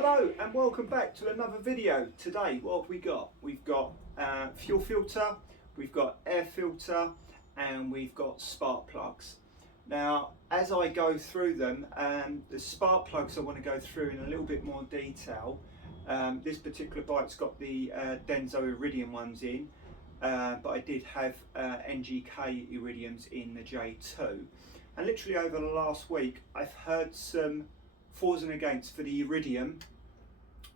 Hello and welcome back to another video. Today what have we got? We've got fuel filter, we've got air filter, and we've got spark plugs. Now as I go through them, the spark plugs I want to go through in a little bit more detail. This particular bike's got the Denso Iridium ones in, but I did have NGK Iridiums in the J2, and literally over the last week I've heard some fors and against for the Iridium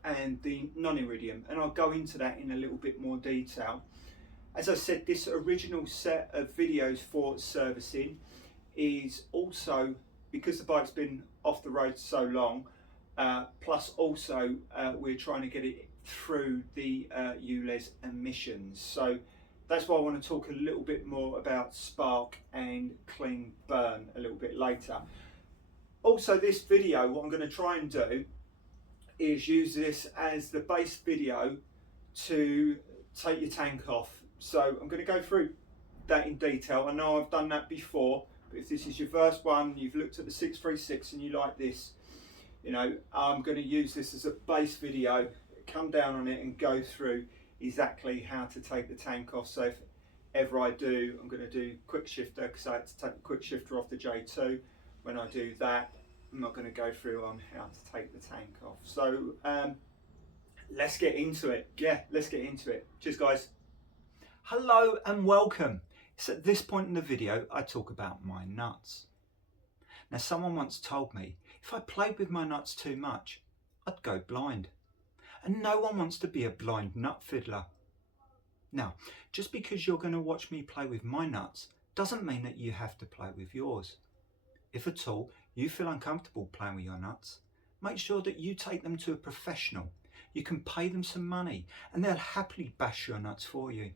and the non-Iridium, and I'll go into that in a little bit more detail. As I said, this original set of videos for servicing is also because the bike's been off the road so long, plus also we're trying to get it through the ULEZ emissions. So that's why I want to talk a little bit more about spark and clean burn a little bit later. Also, this video, what I'm going to try and do is use this as the base video to take your tank off. So I'm going to go through that in detail. I know I've done that before, but if this is your first one, you've looked at the 636 and you like this, you know, I'm going to use this as a base video, come down on it and go through exactly how to take the tank off. So if ever I do, I'm going to do quick shifter because I had to take the quick shifter off the J2. When I do that, I'm not going to go through on how to take the tank off. So let's get into it. Yeah, let's get into it. Cheers, guys. Hello and welcome. It's at this point in the video I talk about my nuts. Now, someone once told me if I played with my nuts too much, I'd go blind. And no one wants to be a blind nut fiddler. Now, just because you're going to watch me play with my nuts doesn't mean that you have to play with yours. If at all you feel uncomfortable playing with your nuts, make sure that you take them to a professional. You can pay them some money and they'll happily bash your nuts for you.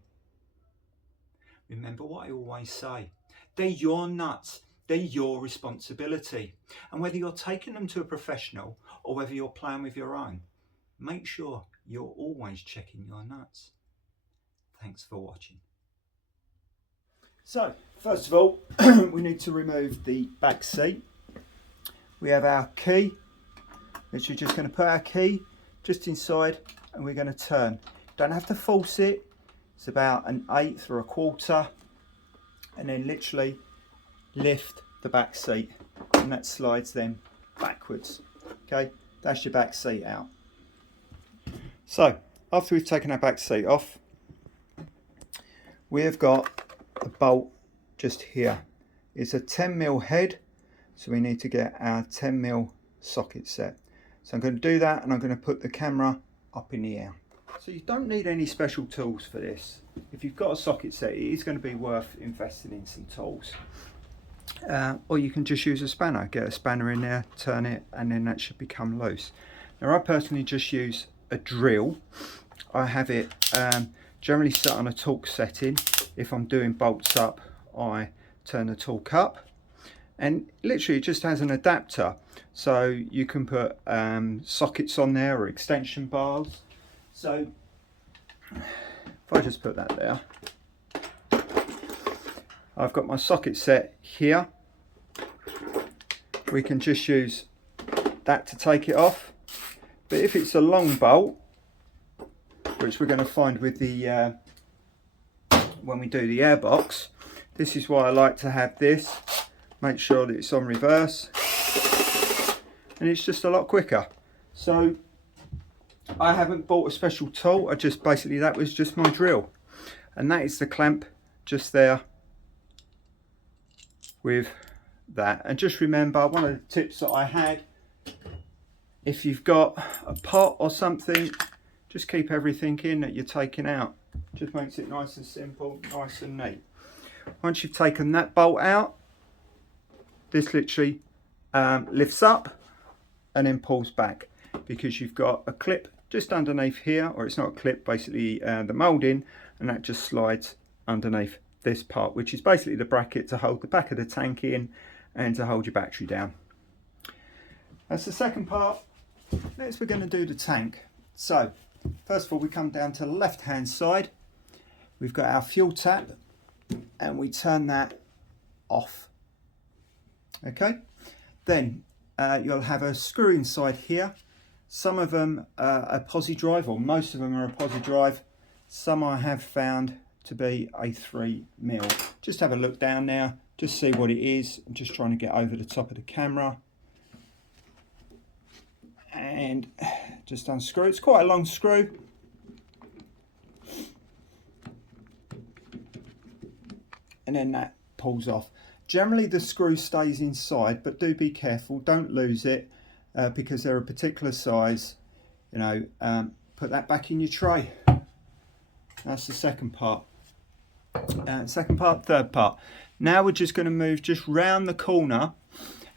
Remember what I always say, they're your nuts, they're your responsibility. And whether you're taking them to a professional or whether you're playing with your own, make sure you're always checking your nuts. Thanks for watching. So, first of all, we need to remove the back seat. We have our key, which we're just going to put our key just inside and we're going to turn. Don't have to force it, it's about an 1/8 or a 1/4, and then literally lift the back seat and that slides then backwards. Okay, that's your back seat out. So, after we've taken our back seat off, we have got a bolt just here. It's a 10mm head, so we need to get our 10mm socket set. So I'm going to do that and I'm going to put the camera up in the air. So you don't need any special tools for this. If you've got a socket set, it is going to be worth investing in some tools. Or you can just use a spanner, get a spanner in there, turn it, and then that should become loose. Now I personally just use a drill. I have it generally set on a torque setting. If I'm doing bolts up, I turn the torque up, and literally it just has an adapter, so you can put sockets on there or extension bars. So if I just put that there, I've got my socket set here. We can just use that to take it off, but if it's a long bolt, which we're going to find with the when we do the airbox, this is why I like to have this. Make sure that it's on reverse, and it's just a lot quicker. So I haven't bought a special tool. I just basically, that was just my drill, and that is the clamp just there with that. And just remember, one of the tips that I had, if you've got a pot or something, just keep everything in that you're taking out. Just makes it nice and simple, nice and neat. Once you've taken that bolt out, this literally lifts up and then pulls back, because you've got a clip just underneath here, or it's not a clip, basically the moulding, and that just slides underneath this part, which is basically the bracket to hold the back of the tank in and to hold your battery down. That's the second part. Next we're going to do the tank. So first of all, we come down to the left hand side. We've got our fuel tap and we turn that off. Okay, then you'll have a screw inside here Some of them are a posi drive, or most of them are a posi drive. Some I have found to be a 3mm. Just have a look down now, just see what it is. I'm just trying to get over the top of the camera. And just unscrew. It's quite a long screw. And then that pulls off. Generally the screw stays inside, but do be careful, don't lose it, because they're a particular size. You know, put that back in your tray. That's the second part. Third part. Now we're just going to move just round the corner,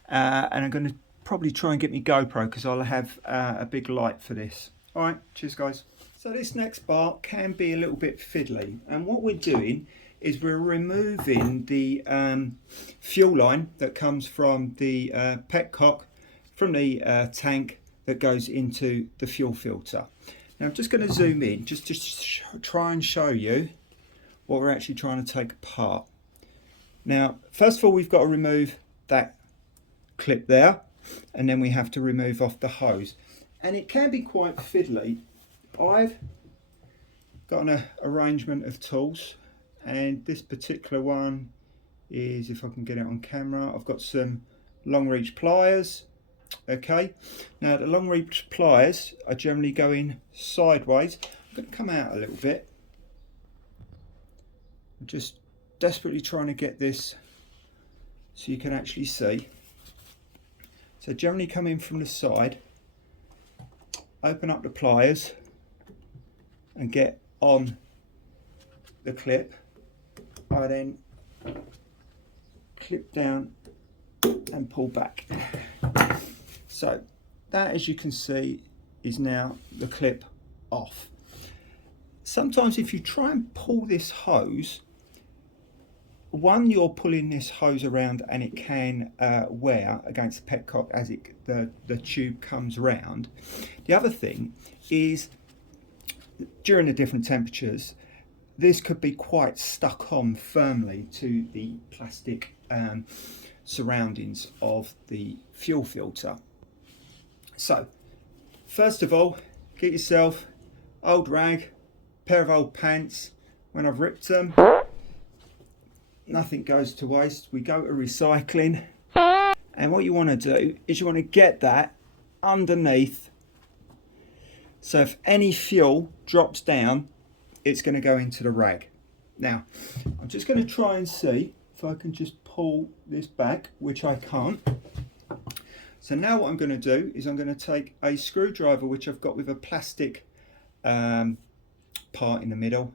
and I'm going to probably try and get my GoPro because I'll have a big light for this. All right, cheers guys. So this next part can be a little bit fiddly, and what we're doing is we're removing the fuel line that comes from the petcock, from the tank that goes into the fuel filter. Now I'm just going to zoom in, just to try and show you what we're actually trying to take apart. Now, first of all, we've got to remove that clip there, and then we have to remove off the hose. And it can be quite fiddly. I've got an arrangement of tools, and this particular one is, if I can get it on camera, I've got some long reach pliers. Okay, now the long reach pliers are generally going sideways. I'm going to come out a little bit. I'm just desperately trying to get this so you can actually see. So generally come in from the side, open up the pliers and get on the clip. I then clip down and pull back. So that, as you can see, is now the clip off. Sometimes if you try and pull this hose, one, you're pulling this hose around and it can wear against the petcock as the tube comes round. The other thing is, during the different temperatures, this could be quite stuck on firmly to the plastic surroundings of the fuel filter. So first of all, get yourself old rag, pair of old pants. When I've ripped them, nothing goes to waste. We go to recycling, and what you want to do is you want to get that underneath, so if any fuel drops down, it's going to go into the rag. Now I'm just going to try and see if I can just pull this back, which I can't. So now what I'm going to do is I'm going to take a screwdriver, which I've got with a plastic part in the middle,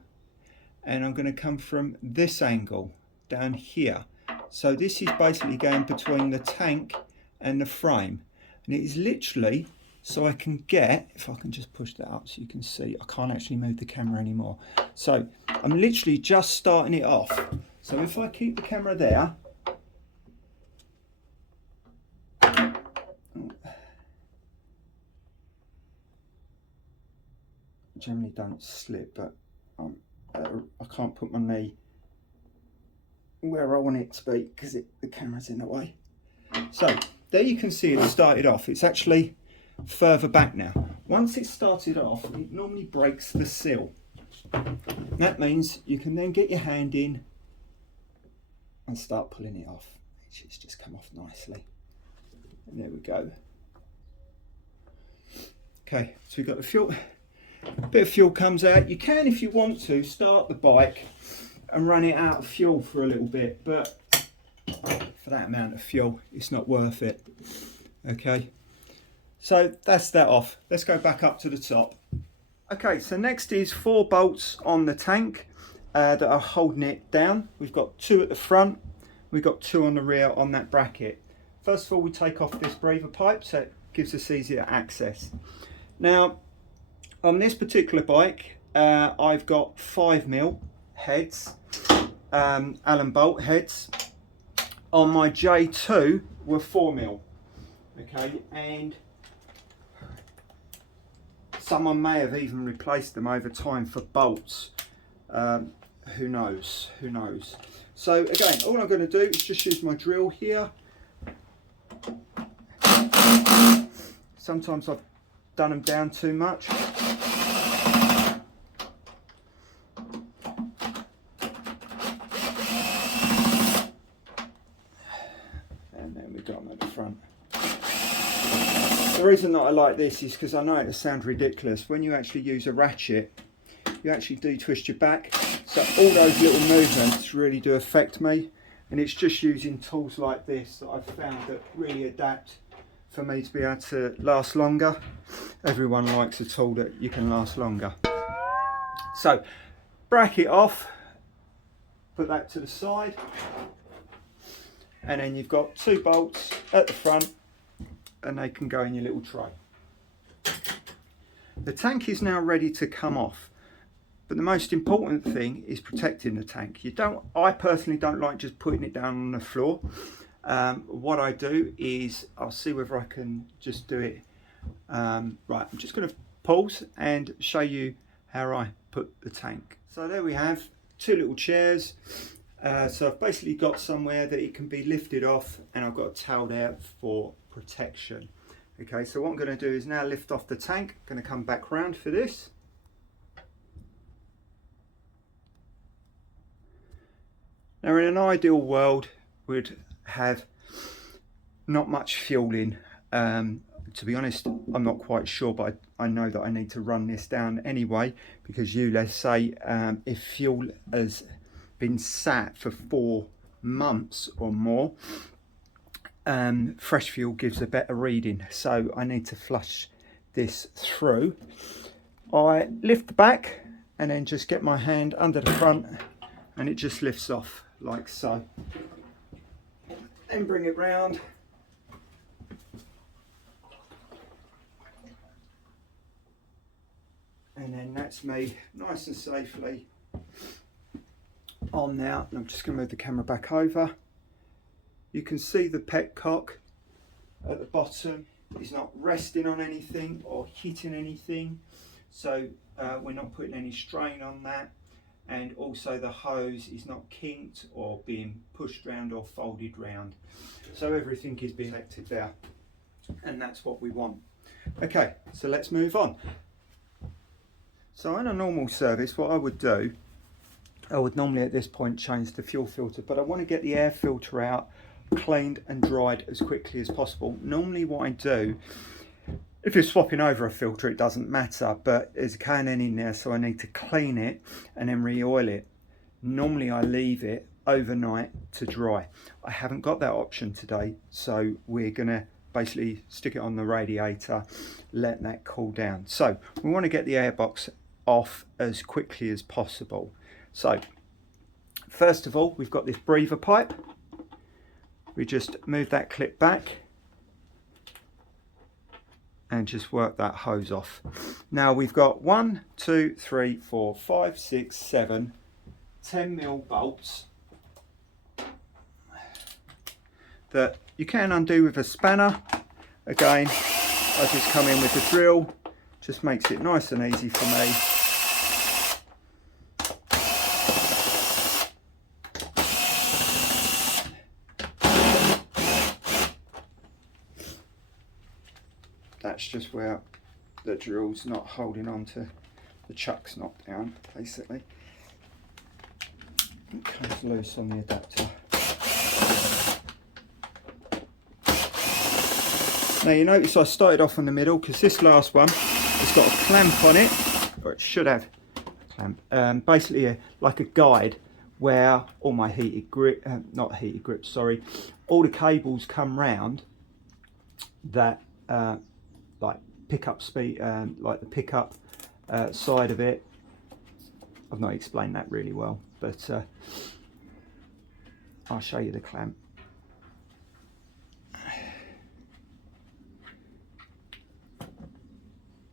and I'm going to come from this angle down here. So this is basically going between the tank and the frame, and it is literally so I can get, if I can just push that up so you can see, I can't actually move the camera anymore. So I'm literally just starting it off. So if I keep the camera there, generally don't slip, but I can't put my knee where I want it to be because the camera's in the way. So there you can see it started off. It's actually further back now. Once it started off, it normally breaks the seal. That means you can then get your hand in and start pulling it off. It's just come off nicely. And there we go. Okay, so we've got the fuel. A bit of fuel comes out. You can, if you want to, start the bike and run it out of fuel for a little bit, but for that amount of fuel, it's not worth it. Okay, so that's that off. Let's go back up to the top. Okay, so next is 4 bolts on the tank that are holding it down. We've got 2 at the front, we've got 2 on the rear on that bracket. First of all, we take off this breather pipe so it gives us easier access. Now, on this particular bike, I've got 5mm heads, Allen bolt heads. On my J2 were 4mm. Okay, and someone may have even replaced them over time for bolts. Who knows? Who knows? So again, all I'm going to do is just use my drill here. Sometimes I've done them down too much. And then we've got them at the front. The reason that I like this is because I know it sounds ridiculous. When you actually use a ratchet, you actually do twist your back. So all those little movements really do affect me. And it's just using tools like this that I've found that really adapt for me to be able to last longer. Everyone likes a tool that you can last longer. So bracket off, put that to the side. And then you've got 2 bolts at the front and they can go in your little tray. The tank is now ready to come off. But the most important thing is protecting the tank. I personally don't like just putting it down on the floor. What I do is, I'll see whether I can just do it. Right, I'm just going to pause and show you how I put the tank. So there we have 2 little chairs. So I've basically got somewhere that it can be lifted off, and I've got a towel there for protection. Okay, so what I'm going to do is now lift off the tank. I'm going to come back round for this. Now in an ideal world, we'd have not much fuel in. To be honest, I'm not quite sure, but I know that I need to run this down anyway, because let's say, if fuel has been sat for 4 months or more, fresh fuel gives a better reading. So I need to flush this through. I lift the back and then just get my hand under the front and it just lifts off like so. Then bring it round. And then that's me nice and safely on now. I'm just going to move the camera back over. You can see the petcock at the bottom is not resting on anything or hitting anything, so we're not putting any strain on that. And also the hose is not kinked or being pushed round or folded round, so everything is being protected there, and that's what we want. Okay, so let's move on. So in a normal service, what I would do, I would normally at this point change the fuel filter, but I want to get the air filter out, cleaned and dried as quickly as possible. Normally what I do, if you're swapping over a filter, it doesn't matter, but there's a can in there, so I need to clean it and then re-oil it. Normally I leave it overnight to dry. I haven't got that option today, so we're gonna basically stick it on the radiator, let that cool down. So we want to get the airbox off as quickly as possible. So first of all, we've got this breather pipe. We just move that clip back and just work that hose off. Now we've got 1, 2, 3, 4, 5, 6, 7, 10mm bolts that you can undo with a spanner. Again, I just come in with the drill, just makes it nice and easy for me. That's just where the drill's not holding on to, the chuck's not down, basically. It comes loose on the adapter. Now you notice I started off in the middle because this last one has got a clamp on it, or it should have a clamp, basically like a guide where all my heated grip, not heated grips, sorry, all the cables come round that like pickup speed, like the pickup side of it. I've not explained that really well, but I'll show you the clamp.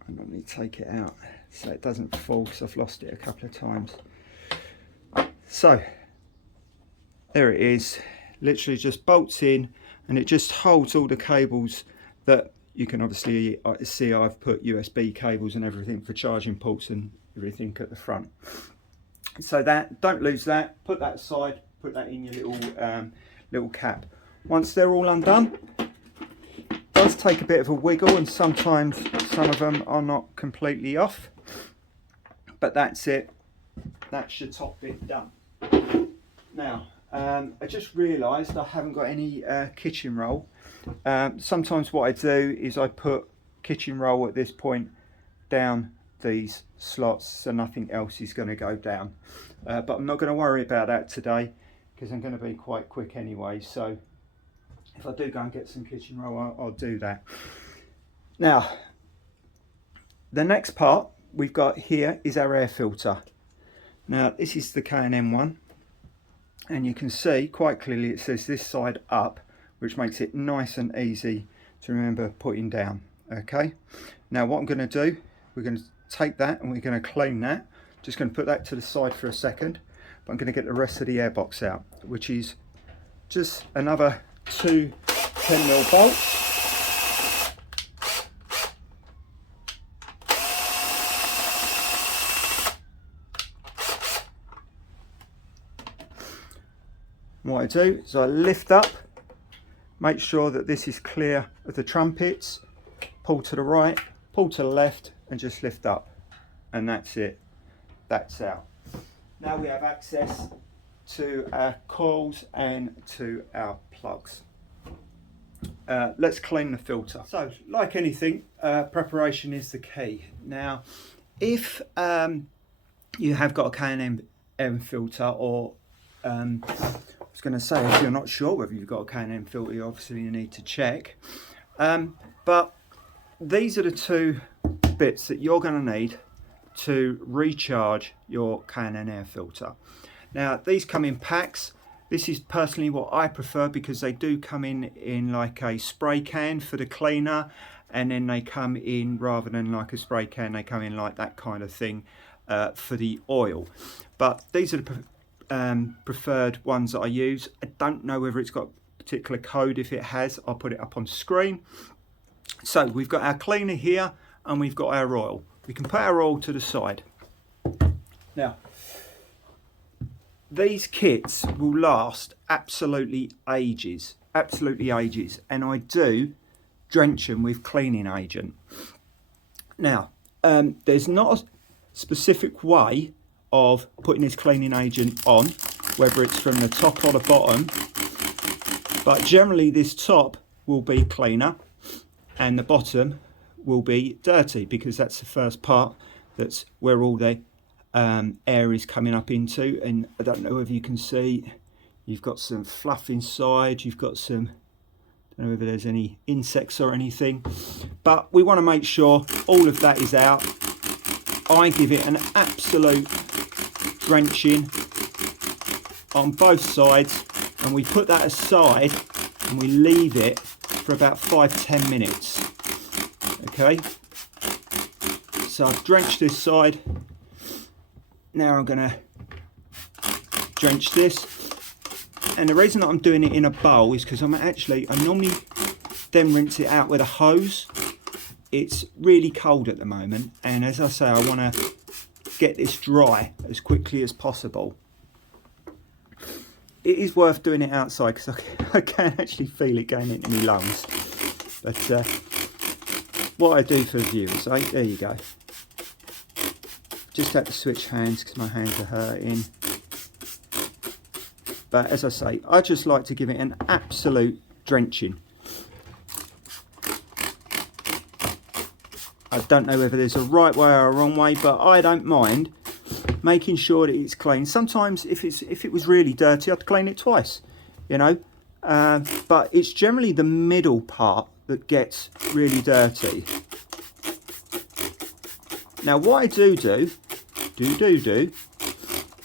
I normally take it out so it doesn't fall, because I've lost it a couple of times. So there it is, literally just bolts in, and it just holds all the cables that you can obviously see. I've put USB cables and everything for charging ports and everything at the front. So that, don't lose that, put that aside, put that in your little little cap. Once they're all undone, it does take a bit of a wiggle, and sometimes some of them are not completely off, but that's it. That's your top bit done. Now I just realised I haven't got any kitchen roll. Sometimes what I do is I put kitchen roll at this point down these slots so nothing else is going to go down, but I'm not going to worry about that today because I'm going to be quite quick anyway. So if I do go and get some kitchen roll, I'll do that. Now the next part we've got here is our air filter. Now this is the K&M one, and you can see quite clearly it says this side up, which makes it nice and easy to remember putting down. Okay, now what I'm going to do, we're going to take that and we're going to clean that. Just going to put that to the side for a second, but I'm going to get the rest of the airbox out, which is just another 2 10mm bolts. What I do is I lift up, make sure that this is clear of the trumpets, pull to the right, pull to the left, and just lift up, and that's it. That's out. Now we have access to our coils and to our plugs. Let's clean the filter. So like anything, preparation is the key. Now if you have got a K&M filter, or I was going to say, if you're not sure whether you've got a K&M filter, obviously you need to check, but these are the two bits that you're going to need to recharge your K&M air filter. Now these come in packs. This is personally what I prefer, because they do come in like a spray can for the cleaner, and then they come in, rather than like a spray can, they come in like that kind of thing for the oil. But these are the preferred ones that I use. I don't know whether it's got a particular code. If it has, I'll put it up on screen. So we've got our cleaner here and we've got our oil. We can put our oil to the side. Now these kits will last absolutely ages, and I do drench them with cleaning agent. Now there's not a specific way of putting this cleaning agent on, whether it's from the top or the bottom, but generally this top will be cleaner and the bottom will be dirty, because that's the first part, that's where all the air is coming up into. And I don't know whether you can see, you've got some fluff inside, you've got some, I don't know whether there's any insects or anything, but we want to make sure all of that is out. I give it an absolute drenching on both sides, and we put that aside and we leave it for about 5-10 minutes. Okay, so I've drenched this side. Now I'm going to drench this, and the reason that I'm doing it in a bowl is because I normally then rinse it out with a hose. It's really cold at the moment, and as I say, I want to get this dry as quickly as possible. It is worth doing it outside because I can actually feel it going into my lungs. But what I do for the viewers, there you go. Just had to switch hands because my hands are hurting. But as I say, I just like to give it an absolute drenching. I don't know whether there's a right way or a wrong way, but I don't mind making sure that it's clean. Sometimes if it was really dirty, I'd clean it twice, you know. But it's generally the middle part that gets really dirty. Now what I do is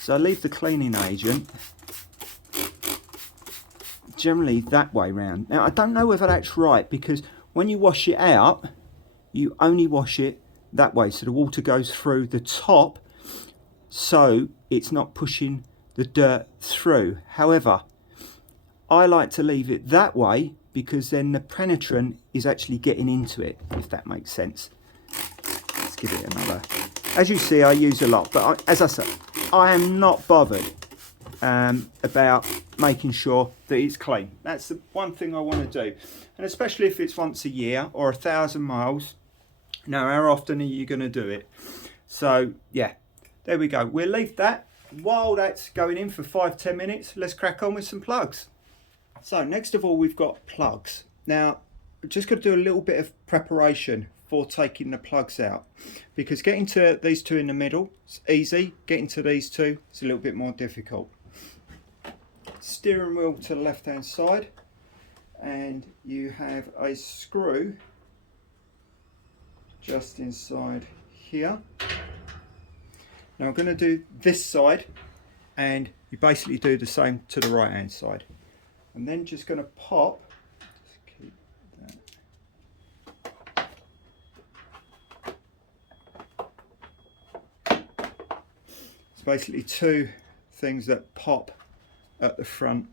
I leave the cleaning agent generally that way round. Now I don't know whether that's right, because when you wash it out, you only wash it that way, so the water goes through the top, so it's not pushing the dirt through. However, I like to leave it that way because then the penetrant is actually getting into it, if that makes sense. Let's give it another. As you see, I use a lot, but as I say, I am not bothered about making sure that it's clean. That's the one thing I want to do, and especially if it's once a year or 1,000 miles. Now, how often are you going to do it? So yeah, there we go. We'll leave that. While that's going in for 5-10 minutes, let's crack on with some plugs. So next of all, we've got plugs. Now, we're just going to do a little bit of preparation for taking the plugs out, because getting to these two in the middle is easy. Getting to these two is a little bit more difficult. Steering wheel to the left hand side, and you have a screw just inside here. Now I'm going to do this side, and you basically do the same to the right hand side, and then just going to pop. Just keep that. It's basically two things that pop at the front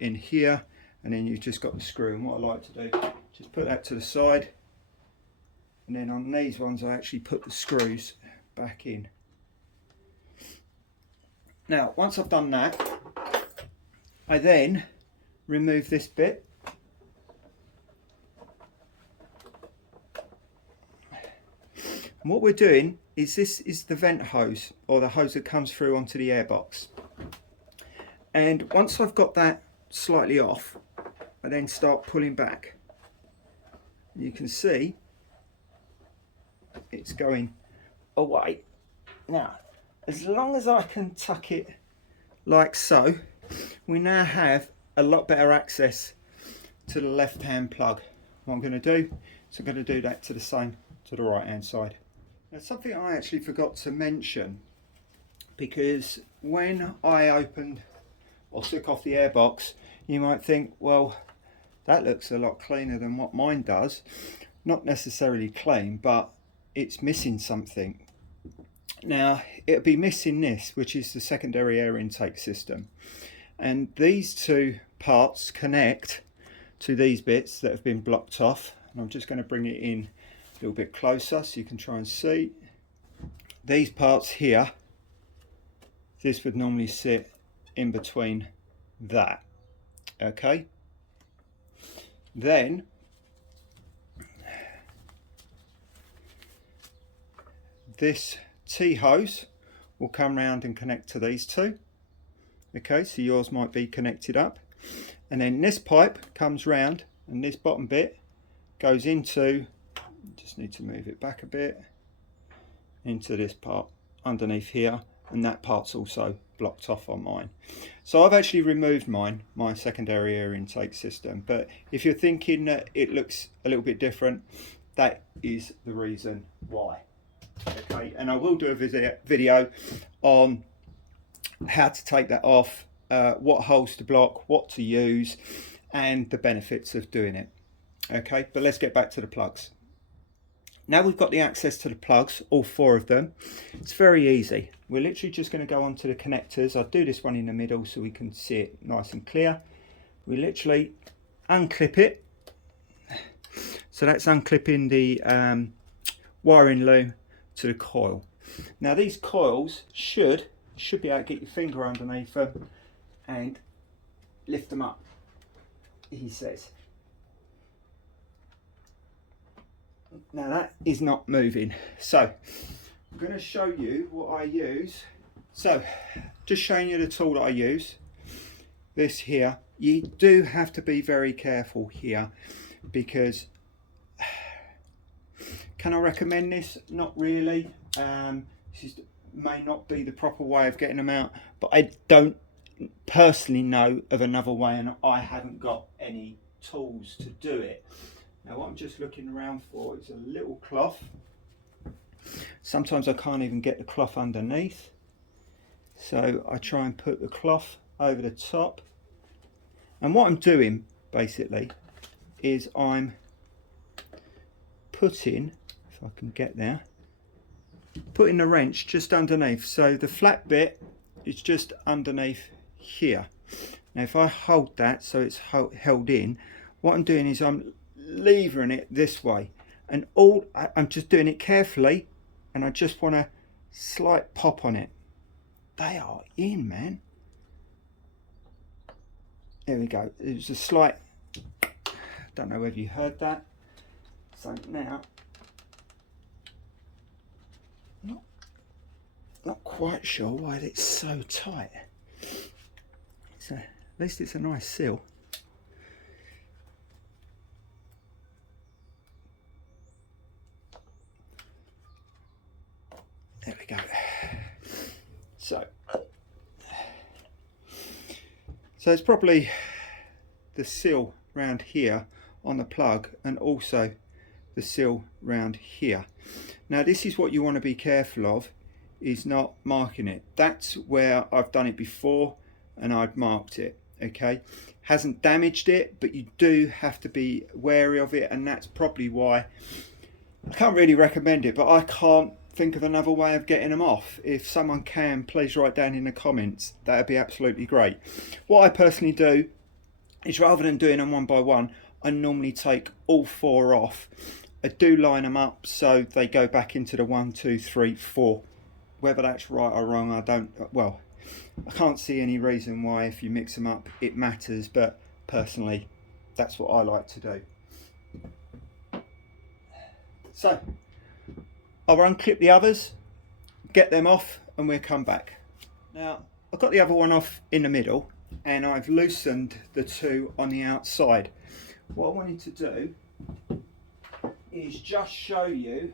in here, and then you've just got the screw. And what I like to do, just put that to the side, and then on these ones I actually put the screws back in. Now once I've done that, I then remove this bit, and what we're doing is, this is the vent hose, or the hose that comes through onto the airbox. And once I've got that slightly off, I then start pulling back. You can see it's going away. Now, as long as I can tuck it like so, we now have a lot better access to the left hand plug. What I'm going to do is I'm going to do that to the same to the right hand side. Now, something I actually forgot to mention, because when I opened or took off the airbox, you might think, well, that looks a lot cleaner than what mine does. Not necessarily clean, but it's missing something. Now, it'll be missing this, which is the secondary air intake system. And these two parts connect to these bits that have been blocked off. And I'm just going to bring it in a little bit closer so you can try and see. These parts here, this would normally sit in between that. Okay, then this T-hose will come round and connect to these two. Okay, so yours might be connected up, and then this pipe comes round, and this bottom bit goes into, just need to move it back a bit, into this part underneath here, and that part's also blocked off on mine. So I've actually removed my secondary air intake system, but if you're thinking that it looks a little bit different, that is the reason why. Okay, and I will do a video on how to take that off, what holes to block, what to use, and the benefits of doing it. Okay, but let's get back to the plugs. Now we've got the access to the plugs, all four of them. It's very easy. We're literally just going to go onto the connectors. I'll do this one in the middle so we can see it nice and clear. We literally unclip it. So that's unclipping the wiring loom to the coil. Now these coils should be able to get your finger underneath them and lift them up, he says. Now that is not moving, so I'm going to show you what I use. So just showing you the tool that I use, this here. You do have to be very careful here, because can I recommend this? Not really. This may not be the proper way of getting them out, but I don't personally know of another way, and I haven't got any tools to do it. Now what I'm just looking around for is a little cloth. Sometimes I can't even get the cloth underneath, so I try and put the cloth over the top. And what I'm doing basically is I'm putting, if I can get there, putting the wrench just underneath, so the flat bit is just underneath here. Now if I hold that so it's held in, what I'm doing is I'm levering it this way, and I'm just doing it carefully, and I just want a slight pop on it. They are in, man. There we go. It was a slight, don't know whether you heard that. So now, not quite sure why it's so tight. So at least it's a nice seal. There we go. So it's probably the seal round here on the plug, and also the seal round here. Now this is what you want to be careful of, is not marking it. That's where I've done it before and I've marked it. Okay, hasn't damaged it, but you do have to be wary of it, and that's probably why I can't really recommend it, but I can't think of another way of getting them off. If someone can, please write down in the comments. That'd be absolutely great. What I personally do is, rather than doing them one by one, I normally take all 4 off. I do line them up so they go back into the 1, 2, 3, 4. Whether that's right or wrong, I can't see any reason why, if you mix them up, it matters, but personally that's what I like to do. So I'll unclip the others, get them off, and we'll come back. Now I've got the other one off in the middle, and I've loosened the 2 on the outside. What I wanted to do is just show you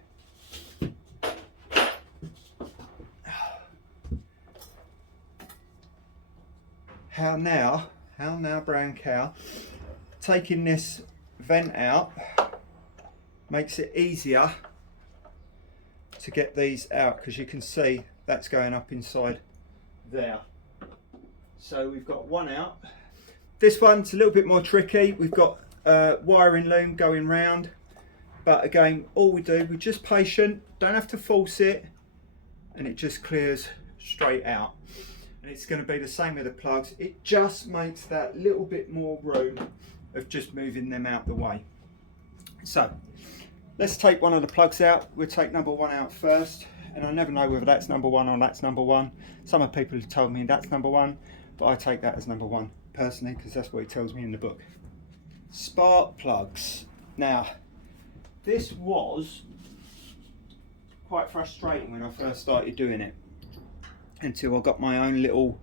how now brown cow, taking this vent out makes it easier to get these out, because you can see that's going up inside there. So we've got one out. This one's a little bit more tricky. We've got wiring loom going round, but again, all we do, we're just patient, don't have to force it, and it just clears straight out. And it's going to be the same with the plugs. It just makes that little bit more room of just moving them out the way. So let's take one of the plugs out. We'll take number 1 out first, and I never know whether that's number 1 or that's number 1. Some of people have told me that's number 1, but I take that as number 1 personally, because that's what it tells me in the book. Spark plugs. Now this was quite frustrating when I first started doing it, until I got my own little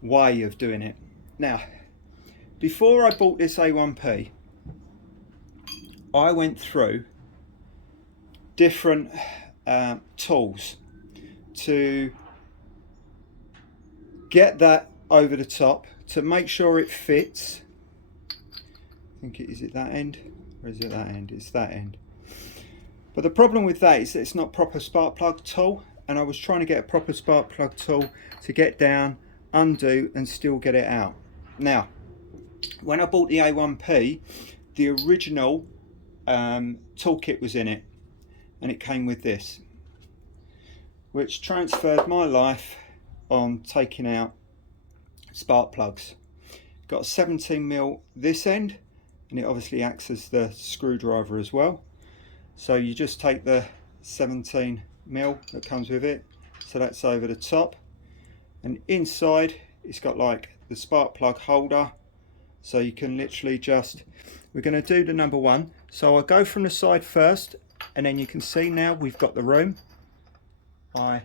way of doing it. Now, before I bought this A1P, I went through different tools to get that over the top, to make sure it fits. I think is it that end, or is it that end? It's that end. But the problem with that is that it's not proper spark plug tool, and I was trying to get a proper spark plug tool to get down, undo, and still get it out. Now, when I bought the A1P, the original toolkit was in it, and it came with this, which transferred my life on taking out spark plugs. Got a 17mm this end, and it obviously acts as the screwdriver as well. So you just take the 17mm that comes with it, so that's over the top, and inside it's got like the spark plug holder, so you can literally just, we're going to do the number 1, so I'll go from the side first, and then you can see now we've got the room. I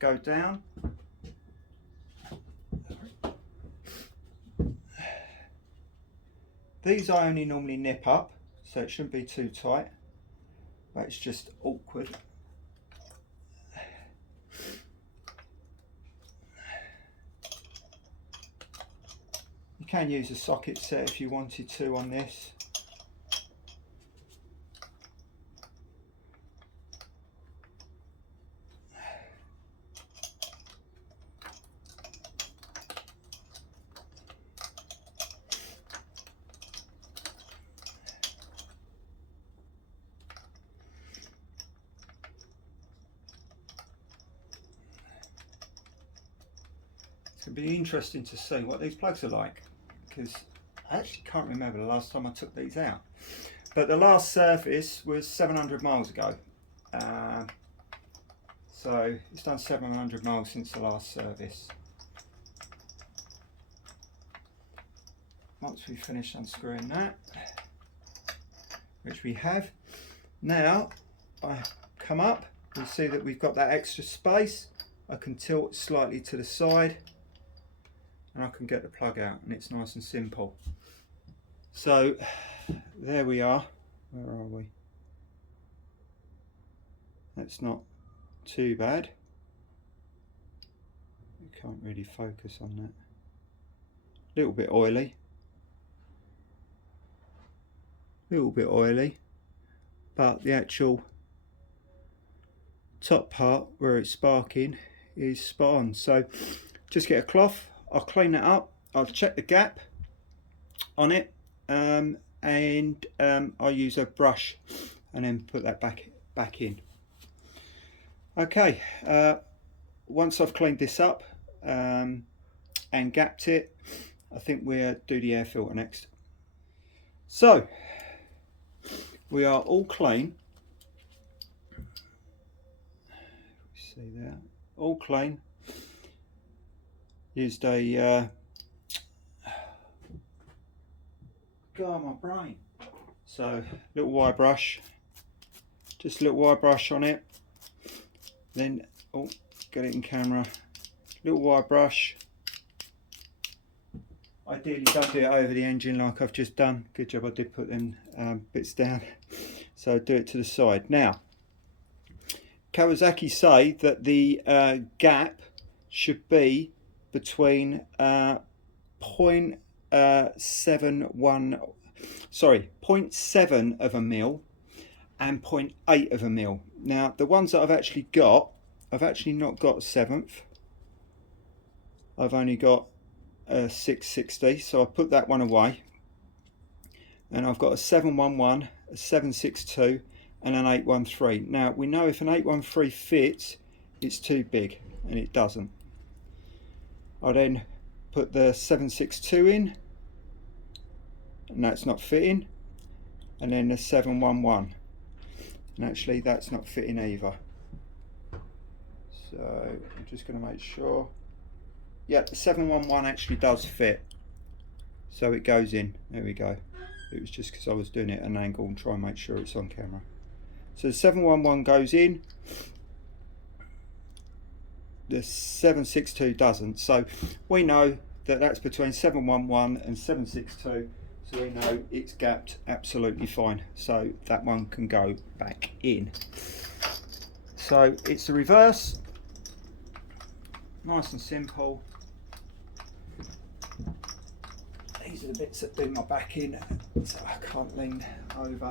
go down, these I only normally nip up, so it shouldn't be too tight, but it's just awkward. You can use a socket set if you wanted to on this. It's going to be interesting to see what these plugs are like, because I actually can't remember the last time I took these out. But the last service was 700 miles ago. So it's done 700 miles since the last service. once we finish unscrewing that, which we have, now I come up, we see that we've got that extra space. I can tilt slightly to the side and I can get the plug out, and it's nice and simple. So there we are. Where are we? That's not too bad. You can't really focus on that. A little bit oily. But the actual top part where it's sparking is spot on. So just get a cloth, I'll clean that up, I'll check the gap on it, and I'll use a brush and then put that back in. Okay, once I've cleaned this up and gapped it, I think we'll do the air filter next. So we are all clean. See there, all clean. Used a God, my brain. So little wire brush, just a little wire brush on it. Then, oh, get it in camera. Little wire brush. Ideally, don't do it over the engine like I've just done. Good job, I did put them bits down. So do it to the side. Now, Kawasaki say that the gap should be between 0.7 of a mil and 0.8 of a mil. Now the ones that I've actually got, I've actually not got a 7th. I've only got a 660, so I put that one away. And I've got a 711, a 762 and an 813. Now we know if an 813 fits, it's too big, and it doesn't. I then put the 762 in, and that's not fitting, and then the 711, and actually that's not fitting either. So I'm just going to make sure. Yeah, the 711 actually does fit, so it goes in. There we go. It was just because I was doing it at an angle and trying to make sure it's on camera. So the 711 goes in, the 762 doesn't. So we know that that's between 711 and 762, so we know it's gapped absolutely fine, so that one can go back in. So it's the reverse, nice and simple. These are the bits that do my back in, so I can't lean over.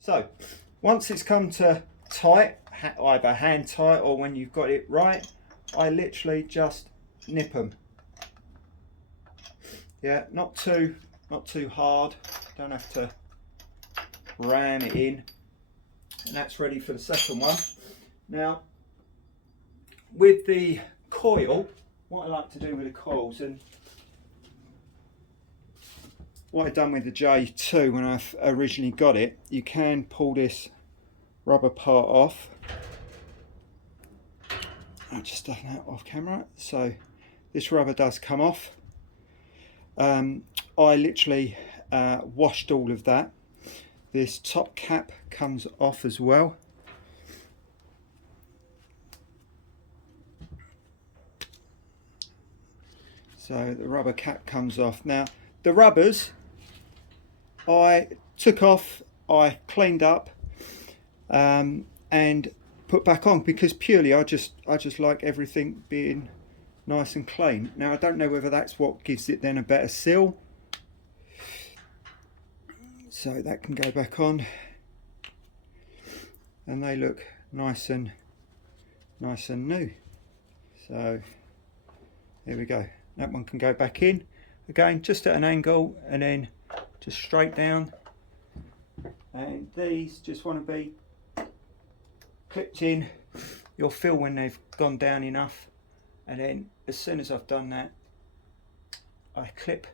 So once it's come to tight, either hand tight or when you've got it right, I literally just nip them. Yeah, not too hard. Don't have to ram it in. And that's ready for the second one. Now, with the coil, what I like to do with the coils, and what I've done with the J2 when I originally got it, you can pull this rubber part off. I've just done that off camera, so this rubber does come off. I literally washed all of that. This top cap comes off as well. So the rubber cap comes off. Now the rubbers I took off, I cleaned up and put back on, because purely I just like everything being nice and clean. Now I don't know whether that's what gives it then a better seal. So that can go back on, and they look nice and new. So there we go. That one can go back in again, just at an angle, and then just straight down. And these just want to be clipped in. You'll feel when they've gone down enough, and then as soon as I've done that, I clip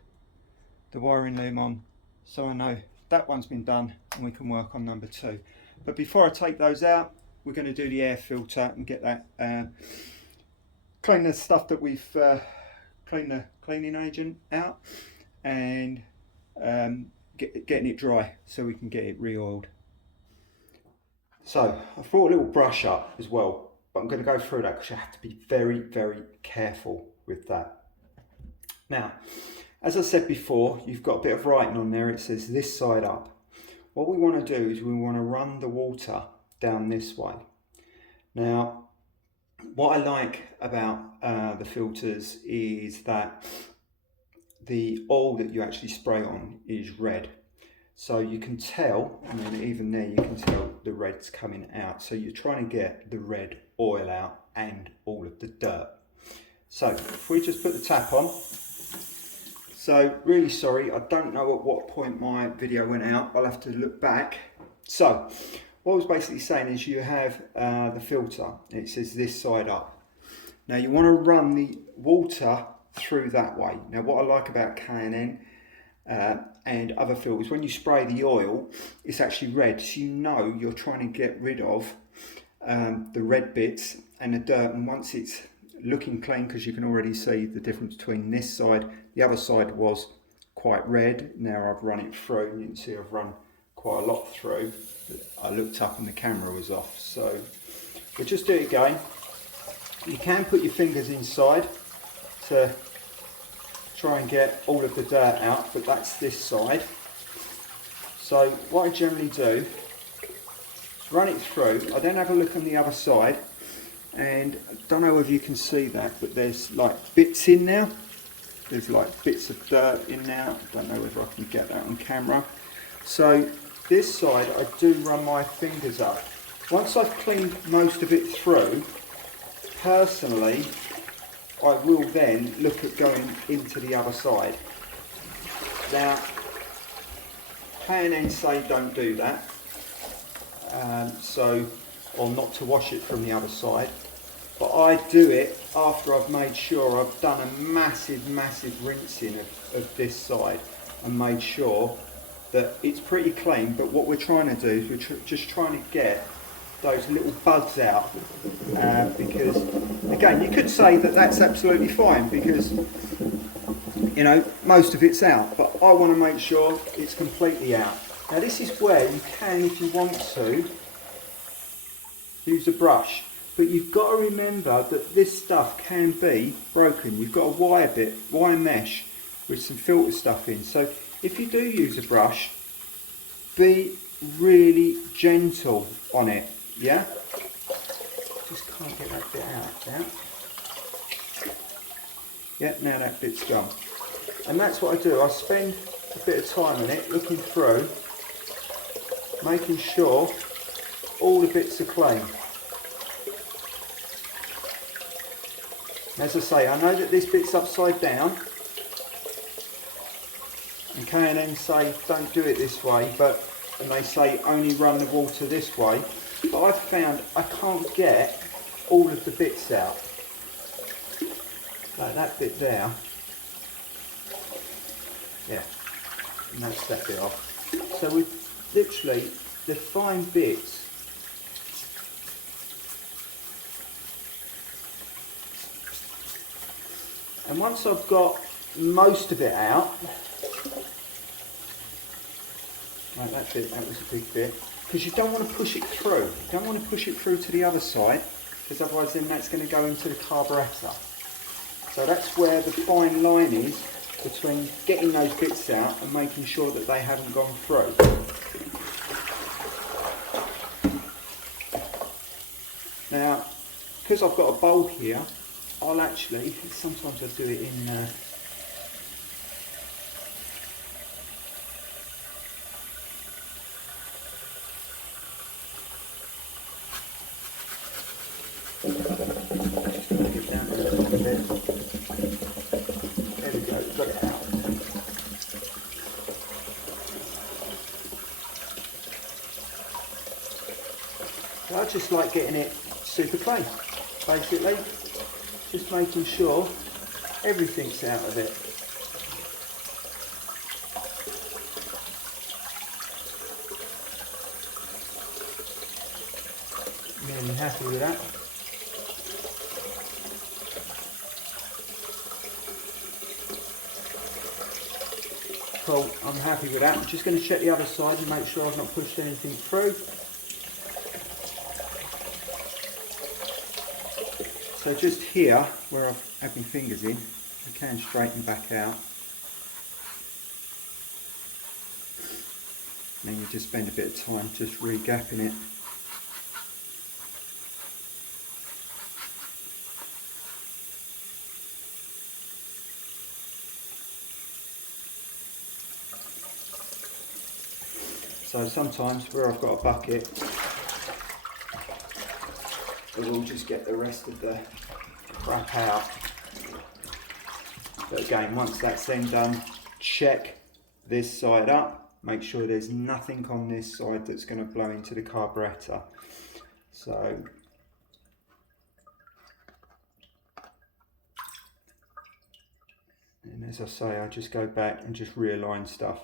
the wiring loom on, so I know that one's been done and we can work on number 2. But before I take those out, we're going to do the air filter and get that clean the stuff that we've cleaned the cleaning agent out, and getting it dry so we can get it re-oiled. So I've brought a little brush up as well, but I'm going to go through that because you have to be very, very careful with that. Now, as I said before, you've got a bit of writing on there. It says this side up. What we want to do is we want to run the water down this way. Now, what I like about the filters is that the oil that you actually spray on is red. So you can tell, I mean, even there you can tell the red's coming out. So you're trying to get the red oil out and all of the dirt. So if we just put the tap on. So really sorry, I don't know at what point my video went out. I'll have to look back. So what I was basically saying is you have the filter. It says this side up. Now you want to run the water through that way. Now what I like about K&N and other filters, when you spray the oil, it's actually red, so you know you're trying to get rid of the red bits and the dirt. And once it's looking clean, because you can already see the difference between this side, the other side was quite red. Now I've run it through, and you can see I've run quite a lot through. I looked up and the camera was off, so we'll just do it again. You can put your fingers inside to try and get all of the dirt out, but that's this side. So what I generally do is run it through. I then have a look on the other side, and I don't know if you can see that, but there's like bits in there. There's like bits of dirt in there. I don't know whether I can get that on camera. So this side I do run my fingers up. Once I've cleaned most of it through, personally I will then look at going into the other side. Now, K&N say don't do that, or not to wash it from the other side, but I do it after I've made sure I've done a massive rinsing of this side and made sure that it's pretty clean. But what we're trying to do is we're just trying to get those little bugs out, because again you could say that that's absolutely fine because you know most of it's out, but I want to make sure it's completely out. Now this is where you can, if you want to, use a brush, but you've got to remember that this stuff can be broken. You've got a wire mesh with some filter stuff in, so if you do use a brush, be really gentle on it. Yeah, just can't get that bit out now. Yeah, now that bit's gone. And that's what I do. I spend a bit of time on it, looking through, making sure all the bits are clean. As I say, I know that this bit's upside down, and K&N say don't do it this way, and they say only run the water this way. But I've found I can't get all of the bits out. Like that bit there. Yeah, and that's that bit off. So with literally the fine bits. And once I've got most of it out, like that bit, that was a big bit. Because you don't want to push it through. You don't want to push it through to the other side, because otherwise then that's going to go into the carburettor. So that's where the fine line is between getting those bits out and making sure that they haven't gone through. Now, because I've got a bowl here, I'll actually, sometimes I do it in I just like getting it super clean, basically, just making sure everything's out of it. Really happy with that. cool, I'm happy with that. I'm just going to check the other side and make sure I've not pushed anything through. So just here, where I've had my fingers in, I can straighten back out. And then you just spend a bit of time just re-gapping it. So sometimes where I've got a bucket, I will just get the rest of the crap out. But again, once that's then done, check this side up, make sure there's nothing on this side that's going to blow into the carburetor. So and as I say, I just go back and just realign stuff.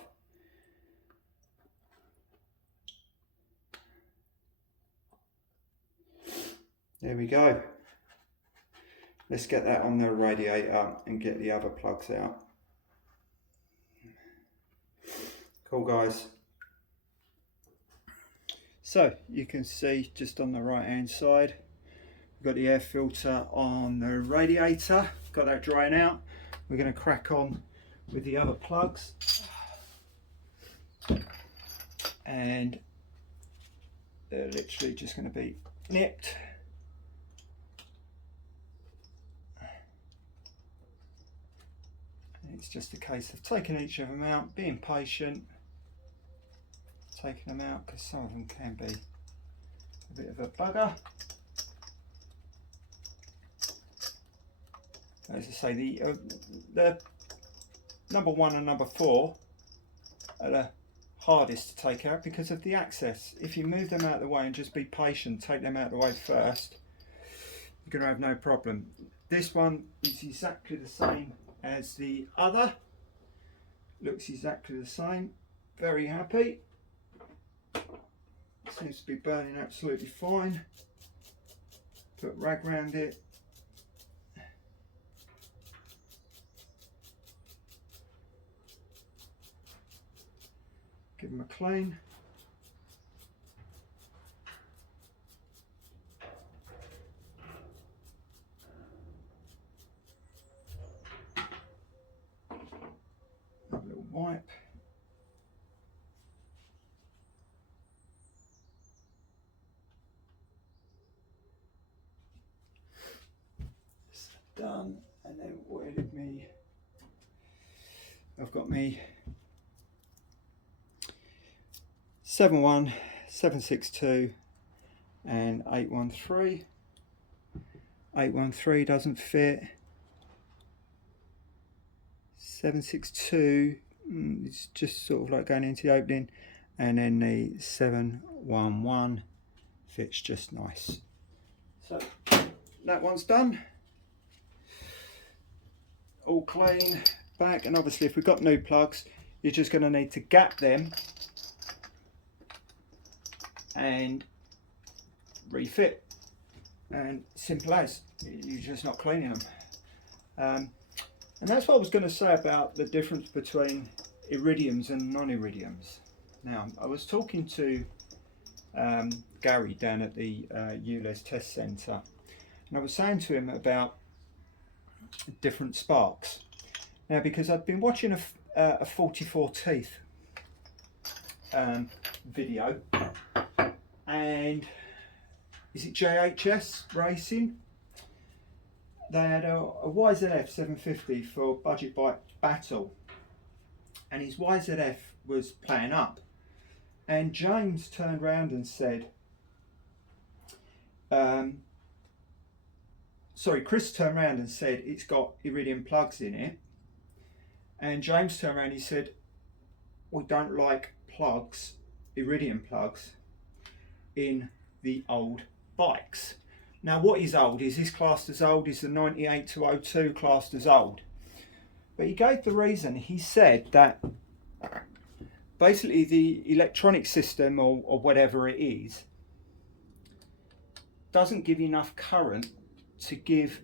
There we go. Let's get that on the radiator and get the other plugs out. Cool, guys. So you can see just on the right hand side, we've got the air filter on the radiator. Got that drying out. We're going to crack on with the other plugs. And they're literally just going to be nipped. It's just a case of taking each of them out, being patient, taking them out because some of them can be a bit of a bugger. As I say, the number 1 and number 4 are the hardest to take out because of the access. If you move them out of the way and just be patient, take them out of the way first, you're going to have no problem. This one is exactly the same as the other, looks exactly the same. Very happy, seems to be burning absolutely fine. Put rag around it, give them a clean. Wipe. It's done, and then where did me? I've got me 7.1, 7.62 and 8.13. 8.13 doesn't fit. 7.62 it's just sort of like going into the opening, and then the 7.11 fits just nice. So that one's done, all clean back. And obviously if we've got new plugs, you're just going to need to gap them and refit, and simple as. You're just not cleaning them. And that's what I was going to say about the difference between iridiums and non-iridiums. Now, I was talking to Gary down at the ULEZ test centre, and I was saying to him about different sparks. Now, because I've been watching a 44 teeth video, and is it JHS Racing? They had a YZF 750 for Budget Bike Battle, and his YZF was playing up, and James turned round and said, Chris turned round and said it's got iridium plugs in it, and James turned around and he said, we don't like plugs, iridium plugs, in the old bikes. Now, what is old? Is this classed as old? Is the 98 to 02 classed as old? But he gave the reason. He said that basically the electronic system, or whatever it is, doesn't give enough current to give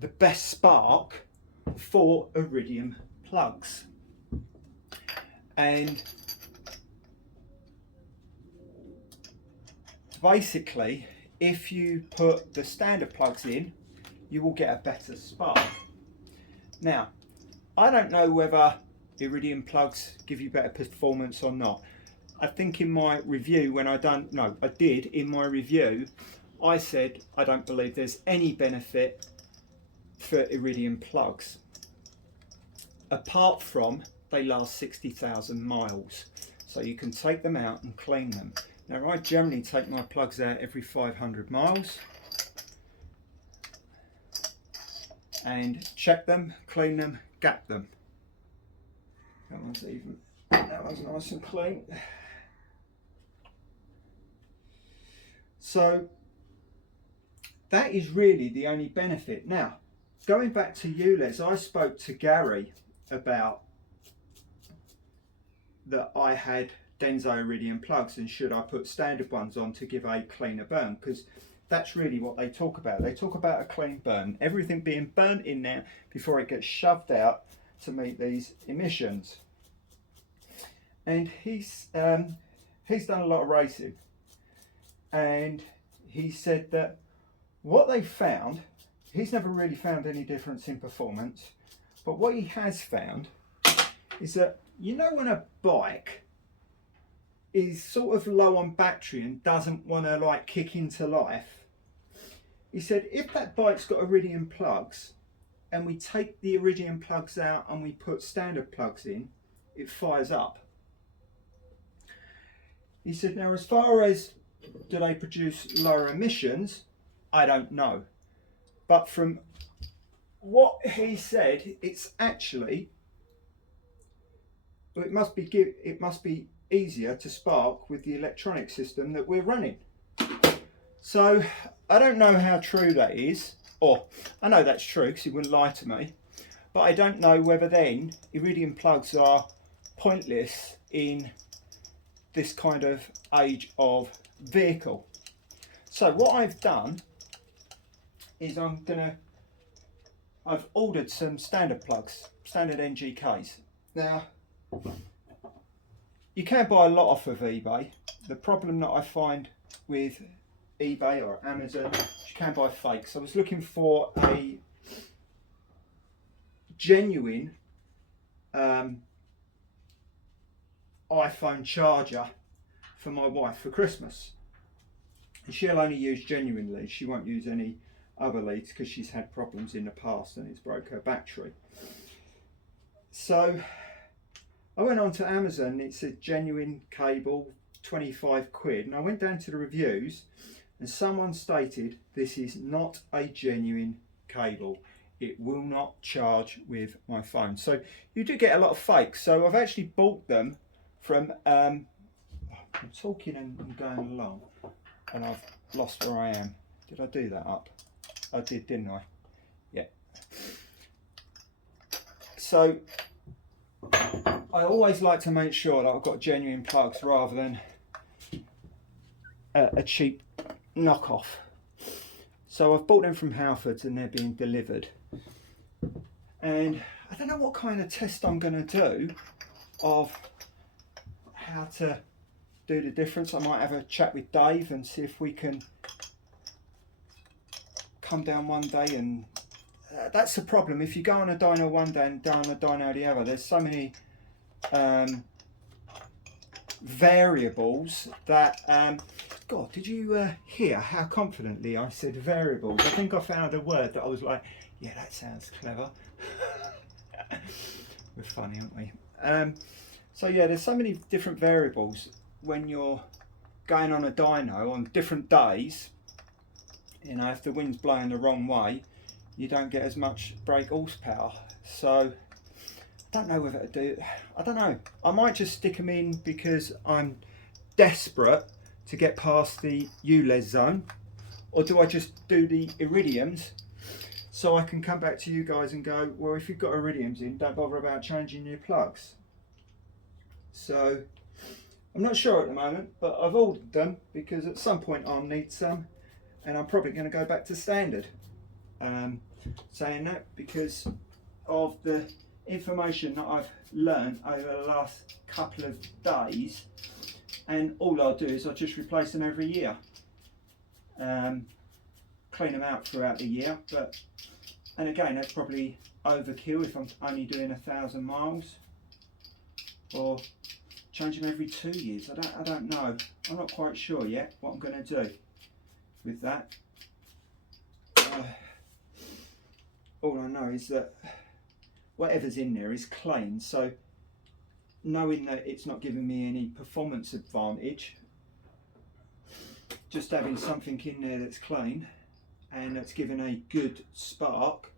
the best spark for iridium plugs. And basically, if you put the standard plugs in, you will get a better spark. Now, I don't know whether iridium plugs give you better performance or not. I think in my review, in my review, I said I don't believe there's any benefit for iridium plugs, apart from they last 60,000 miles. So you can take them out and clean them. Now I generally take my plugs out every 500 miles and check them, clean them, gap them. That one's nice and clean. So that is really the only benefit. Now, going back to ULEZ, I spoke to Gary about that I had Denso iridium plugs and should I put standard ones on to give a cleaner burn, because that's really what they talk about. They talk about a clean burn, everything being burnt in there before it gets shoved out to meet these emissions. And he's done a lot of racing, and he said that what they found, he's never really found any difference in performance, but what he has found is that, you know, when a bike is sort of low on battery and doesn't want to like kick into life, he said if that bike's got iridium plugs and we take the iridium plugs out and we put standard plugs in, it fires up. He said, now as far as do they produce lower emissions, I don't know, but from what he said, it's actually, it must be easier to spark with the electronic system that we're running. So I don't know how true that is, or I know that's true because he wouldn't lie to me, but I don't know whether then iridium plugs are pointless in this kind of age of vehicle. So what I've done is I've ordered some standard plugs, standard NGKs. Now, you can buy a lot off of eBay. The problem that I find with eBay or Amazon, you can buy fakes. I was looking for a genuine iPhone charger for my wife for Christmas, and she'll only use genuine leads. She won't use any other leads because she's had problems in the past and it's broke her battery. So I went on to Amazon. It's a genuine cable, 25 quid, and I went down to the reviews and someone stated this is not a genuine cable. It will not charge with my phone. So you do get a lot of fakes. So I've actually bought them from I'm talking and going along and I've lost where I am. Did I do that up? I did, didn't I? Yeah. So I always like to make sure that I've got genuine plugs rather than a cheap knockoff. So I've bought them from Halfords and they're being delivered. And I don't know what kind of test I'm going to do of how to do the difference. I might have a chat with Dave and see if we can come down one day and that's the problem. If you go on a dyno one day and go on a dyno the other, there's so many variables that God, did you hear how confidently I said variables? I think I found a word that I was like, yeah, that sounds clever. We're funny, aren't we? So yeah, there's so many different variables when you're going on a dyno on different days. You know, if the wind's blowing the wrong way, you don't get as much brake horsepower. So I don't know whether to do, I don't know. I might just stick them in because I'm desperate to get past the ULEZ zone, or do I just do the iridiums so I can come back to you guys and go, well, if you've got iridiums in, don't bother about changing your plugs. So I'm not sure at the moment, but I've ordered them because at some point I'll need some, and I'm probably going to go back to standard. Saying that because of the information that I've learned over the last couple of days, and all I'll do is I'll just replace them every year. Clean them out throughout the year, and again, that's probably overkill if I'm only doing 1,000 miles, or change them every 2 years. I don't know. I'm not quite sure yet what I'm going to do with that. All I know is that whatever's in there is clean, so knowing that it's not giving me any performance advantage, just having something in there that's clean and that's giving a good spark,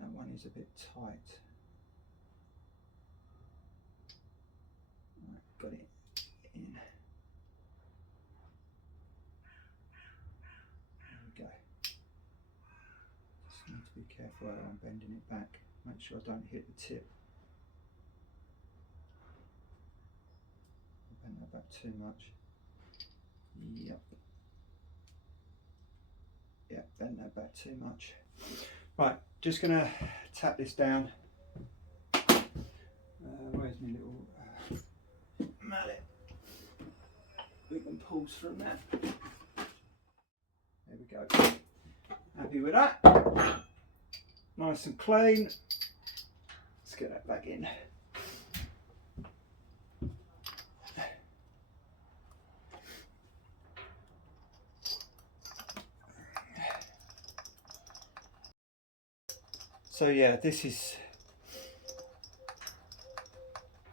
that one is a bit tight. Right, got it in. There we go. Just need to be careful how I'm bending it back. Make sure I don't hit the tip. I bent that back too much. Yep. Yeah, bent that back too much. Right, just gonna tap this down. Where's my little mallet? We can pulse from that. There we go. Happy with that. Nice and clean. Let's get that back in. So yeah, this is,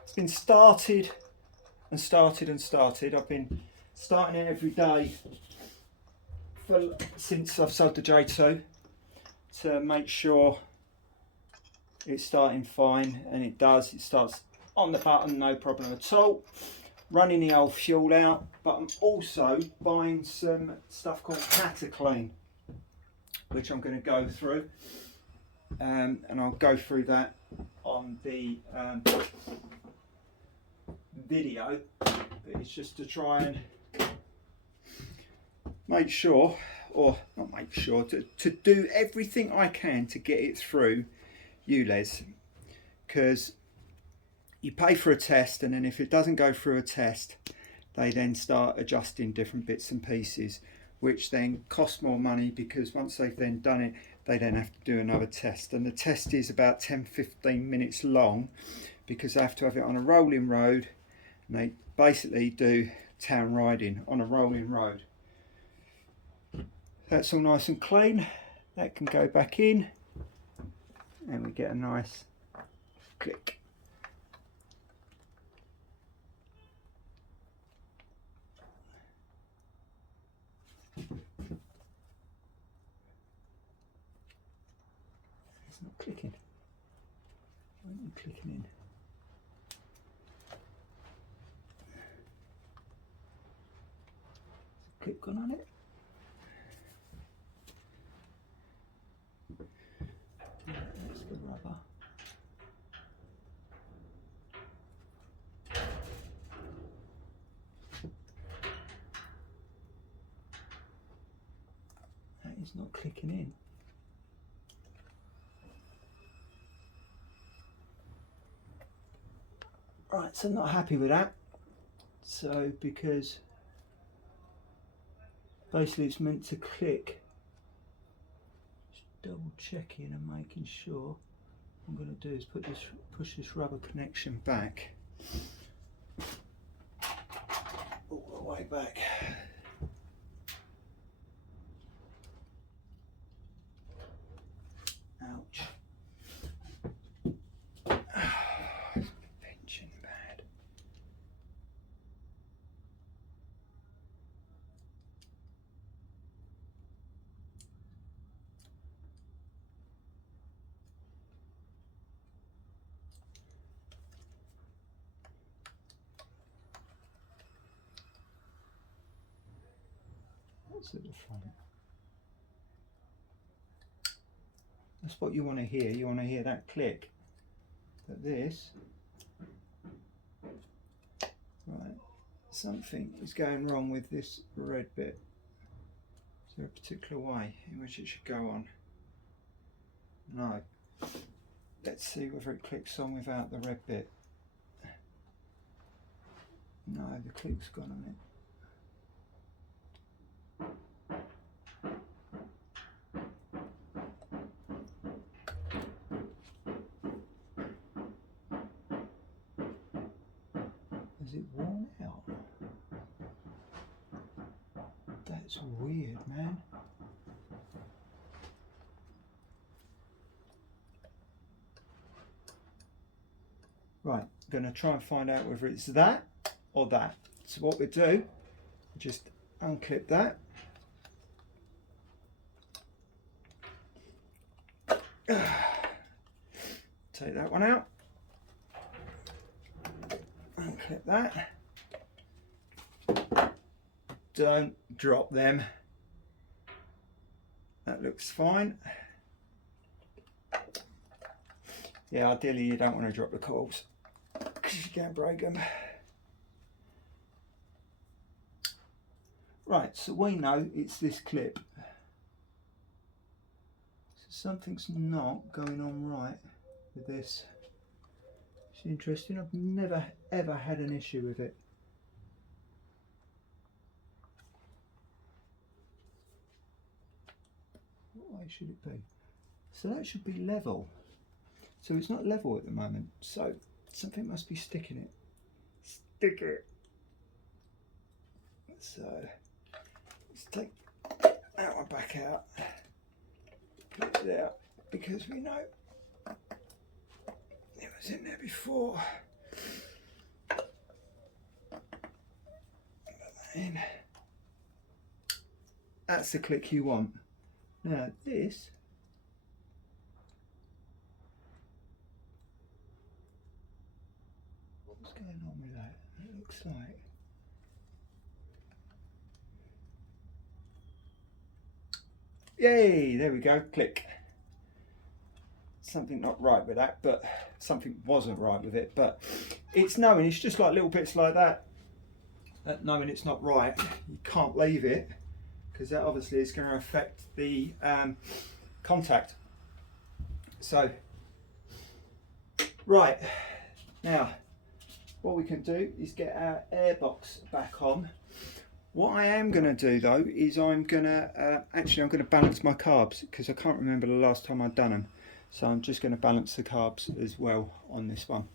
it's been started and started and started. I've been starting it every day since I've sold the J2 to make sure it's starting fine, and it does. It starts on the button, no problem at all. Running the old fuel out, but I'm also buying some stuff called Cataclean, which I'm going to go through. And I'll go through that on the video, but it's just to try and make sure, or not make sure, to do everything I can to get it through ULEZ, because you pay for a test, and then if it doesn't go through a test, they then start adjusting different bits and pieces, which then cost more money, because once they've then done it, they then have to do another test, and the test is about 10-15 minutes long, because they have to have it on a rolling road, and they basically do town riding on a rolling road. That's all nice and clean. That can go back in, and we get a nice click. It's not clicking. Why isn't it clicking in? Clip gone on it? That's the rubber. That is not clicking in. Right, so I'm not happy with that. So, because basically it's meant to click. Just double checking and making sure. What I'm going to do is push this rubber connection back. All the way back. Ouch. Pinching bad. What's at the front? That's what you want to hear. You want to hear that click. But this Right, something is going wrong with this red bit. Is there a particular way in which it should go on? No. Let's see whether it clicks on without the red bit. No, the click's gone on it. Is it worn out? That's weird, man. Right, I'm going to try and find out whether it's that or that. So what we do, just unclip that. Take that one out. Unclip that. Don't drop them. That looks fine. Yeah, ideally you don't want to drop the coils because you can break them. Right, so we know it's this clip. So something's not going on right with this. It's interesting, I've never ever had an issue with it. What way should it be? So that should be level. So it's not level at the moment, so something must be sticking it. Stick it. So let's take that one back out. Put it out because we know it was in there before. Put that in. That's the click you want. Now this, what's going on with that? It looks like yay, there we go, click. Something not right with that, but something wasn't right with it, but it's knowing, it's just like little bits like that, that knowing it's not right. You can't leave it because that obviously is going to affect the contact. So right, now what we can do is get our airbox back on. What I am going to do though is I'm going to balance my carbs because I can't remember the last time I'd done them. So I'm just going to balance the carbs as well on this one.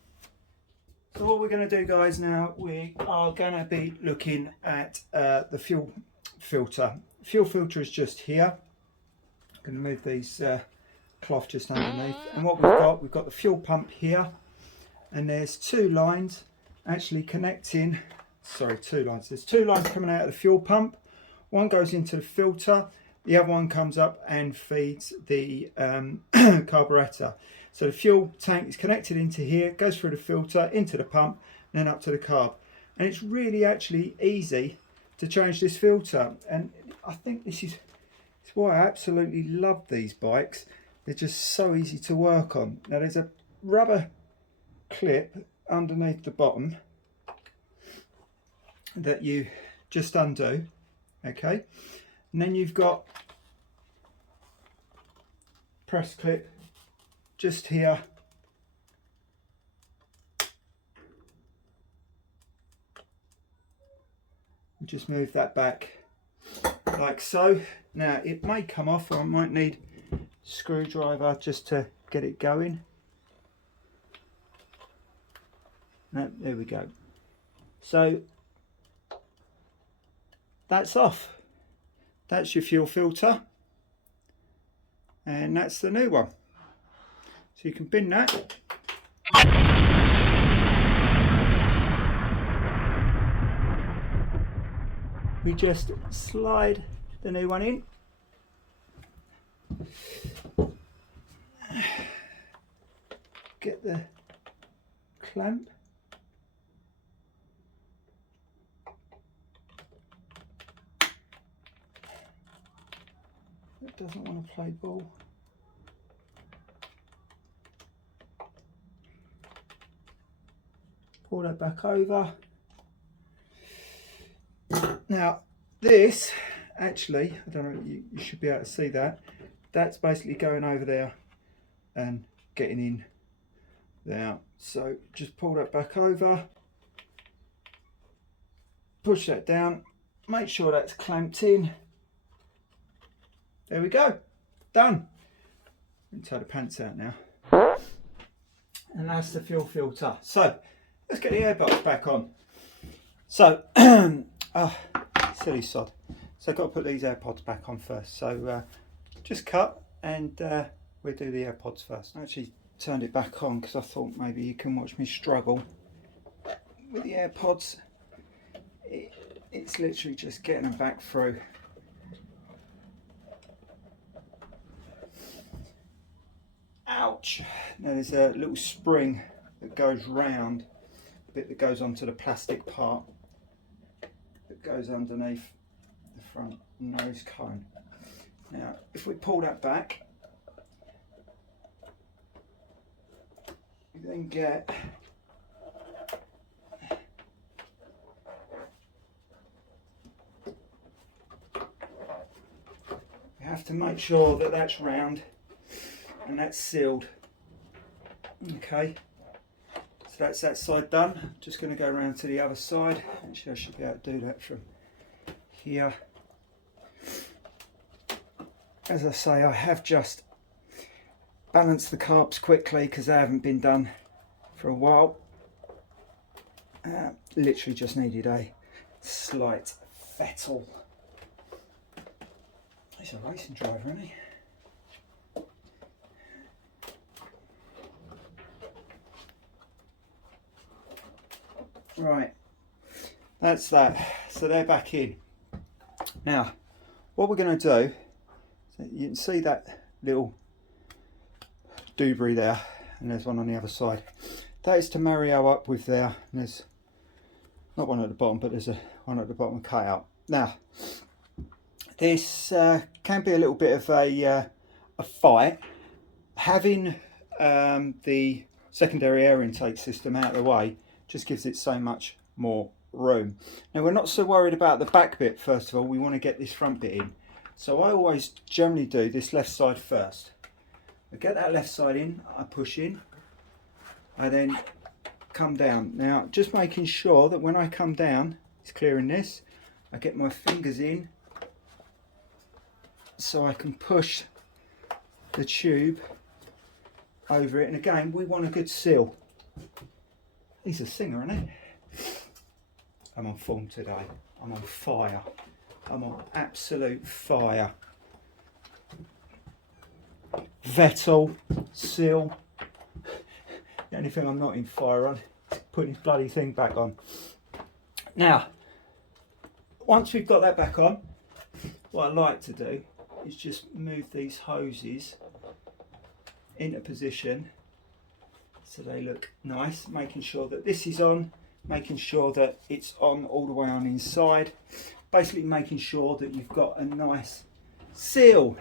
So what we're going to do, guys, now we are going to be looking at the fuel filter. Fuel filter is just here. I'm going to move these cloth just underneath. And what we've got the fuel pump here. And there's two lines actually connecting. Sorry, two lines. There's two lines coming out of the fuel pump. One goes into the filter. The other one comes up and feeds the carburetor. So the fuel tank is connected into here, goes through the filter, into the pump, and then up to the carb. And it's really actually easy to change this filter. And I think this is why I absolutely love these bikes. They're just so easy to work on. Now there's a rubber clip underneath the bottom that you just undo, okay? And then you've got press clip just here. And just move that back like so. Now it may come off, or I might need a screwdriver just to get it going. No, there we go. So that's off. That's your fuel filter, and that's the new one. So you can bin that. We just slide the new one in. Get the clamp. It doesn't want to play ball. Pull that back over. Now this, actually, I don't know, you should be able to see that. That's basically going over there and getting in there. So just pull that back over, push that down, make sure that's clamped in. There we go, done. Take the pants out now. And that's the fuel filter. So let's get the airbox back on. So, silly sod. So I've got to put these AirPods back on first. So just cut and we'll do the AirPods first. I actually turned it back on because I thought maybe you can watch me struggle with the AirPods. It's literally just getting them back through. Ouch. Now there's a little spring that goes round, a bit that goes onto the plastic part that goes underneath the front nose cone. Now if we pull that back, you then get you have to make sure that that's round and that's sealed. Okay, so that's that side done. Just going to go around to the other side. Actually, I should be able to do that from here. As I say, I have just balanced the carbs quickly because they haven't been done for a while. Literally just needed a slight fettle. He's a racing driver, isn't he? Right, that's that. So they're back in. Now, what we're going to do, so you can see that little doobry there, and there's one on the other side. That is to marry up with there. And there's not one at the bottom, but there's one at the bottom cut out. Now, this can be a little bit of a fight. Having the secondary air intake system out of the way just gives it so much more room. Now we're not so worried about the back bit. First of all, we want to get this front bit in. So I always generally do this left side first. I get that left side in, I push in, I then come down. Now just making sure that when I come down, it's clearing this, I get my fingers in so I can push the tube over it. And again, we want a good seal. He's a singer, isn't he? I'm on form today. I'm on fire. I'm on absolute fire. Vettel, seal. The only thing I'm not in fire on is putting this bloody thing back on. Now, once we've got that back on, what I like to do is just move these hoses into position so they look nice, making sure that this is on, making sure that it's on all the way on inside, basically making sure that you've got a nice seal.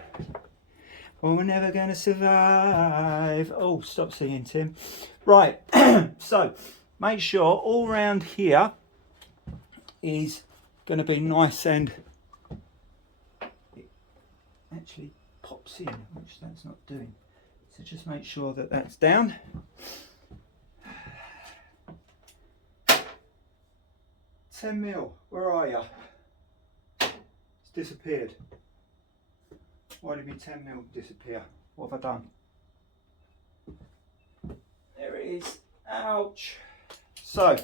Well, we're never going to survive. Oh, stop singing, Tim. Right, so make sure all round here is going to be nice, and it actually pops in, which that's not doing. So just make sure that that's down. $10mm, where are you? It's disappeared. Why did my $10mm disappear? What have I done? There it is. Ouch. So,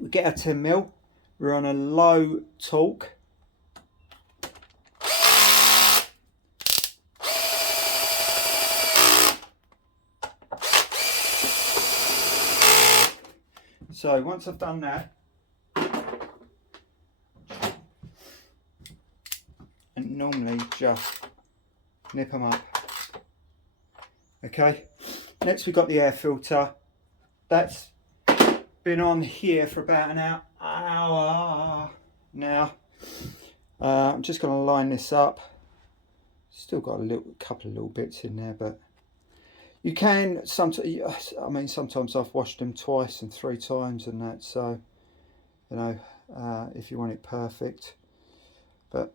we get our 10mm. We're on a low torque. So once I've done that, and normally just nip them up. Okay, next we've got the air filter. That's been on here for about an hour now. I'm just going to line this up. Still got a couple of little bits in there, but you can sometimes. I mean, sometimes I've washed them twice and 3 times and that. So, you know, if you want it perfect. But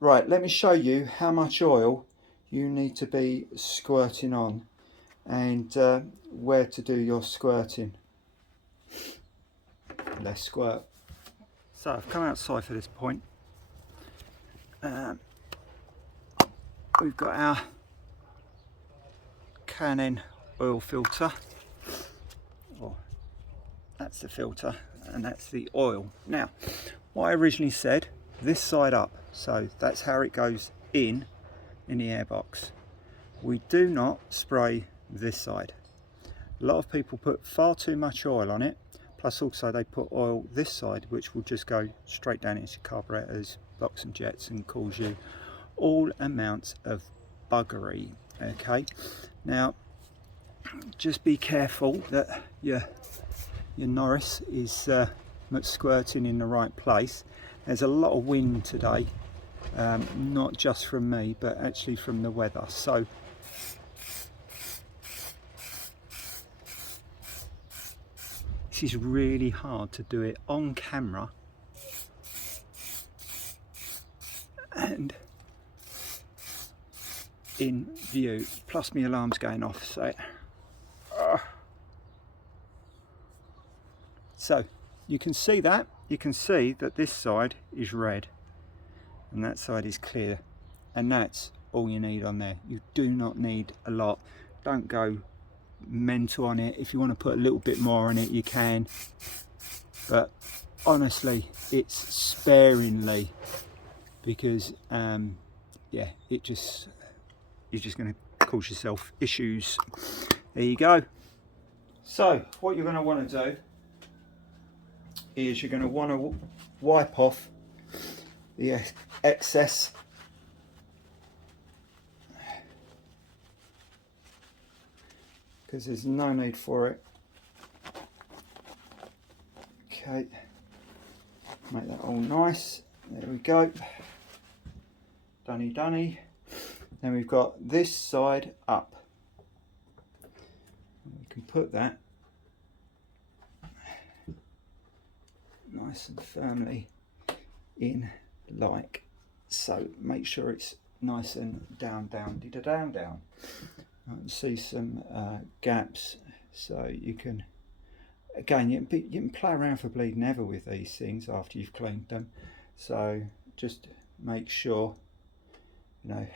right, let me show you how much oil you need to be squirting on, and where to do your squirting. Let's squirt. So I've come outside for this point. We've got our Canon oil filter. Oh, that's the filter and that's the oil. Now, what I originally said, this side up, so that's how it goes in the airbox. We do not spray this side. A lot of people put far too much oil on it, plus also they put oil this side, which will just go straight down into carburetors, blocks and jets, and cause you all amounts of buggery. Okay, now just be careful that your Norris is squirting in the right place. There's a lot of wind today, not just from me but actually from the weather, so this is really hard to do it on camera and in view, plus my alarm's going off, so you can see that this side is red and that side is clear, and that's all you need on there. You do not need a lot. Don't go mental on it. If you want to put a little bit more on it, you can, but honestly it's sparingly, because yeah, you're just going to cause yourself issues. There you go. So what you're going to want to do is you're going to want to wipe off the excess because there's no need for it. Okay, make that all nice. There we go. Dunny. Then we've got this side up. We can put that nice and firmly in like so. Make sure it's nice and down. I can see some gaps, so you can, again, you can play around for bleeding ever with these things after you've cleaned them, so just make sure, you know,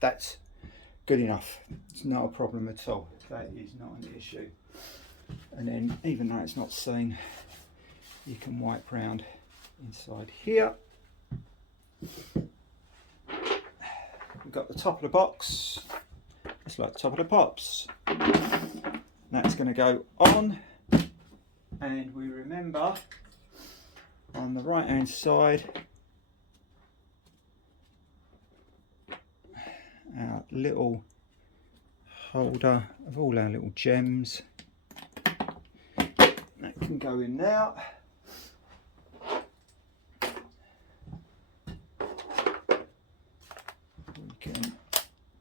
that's good enough. It's not a problem at all. That is not an issue. And then even though it's not seen, you can wipe round inside here. We've got the top of the box. It's like the top of the pops. That's going to go on, and we remember on the right hand side our little holder of all our little gems. That can go in now. We can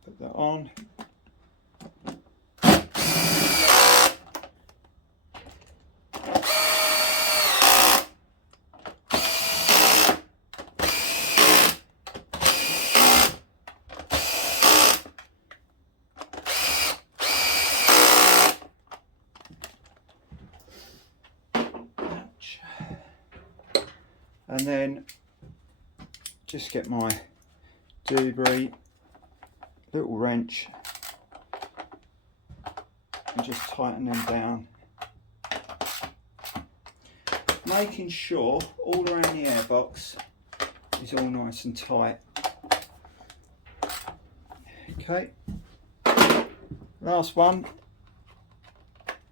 put that on. And then just get my debris, little wrench, and just tighten them down, making sure all around the airbox is all nice and tight. Okay, last one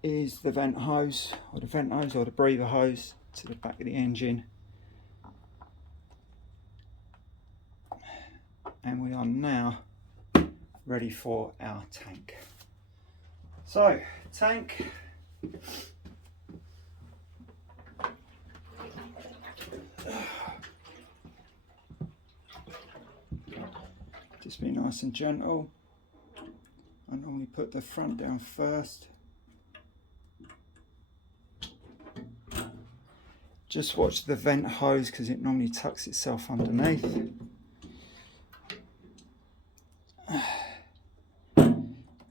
is the vent hose, or the breather hose to the back of the engine. And we are now ready for our tank. So, tank. Just be nice and gentle. I normally put the front down first. just watch the vent hose because it normally tucks itself underneath.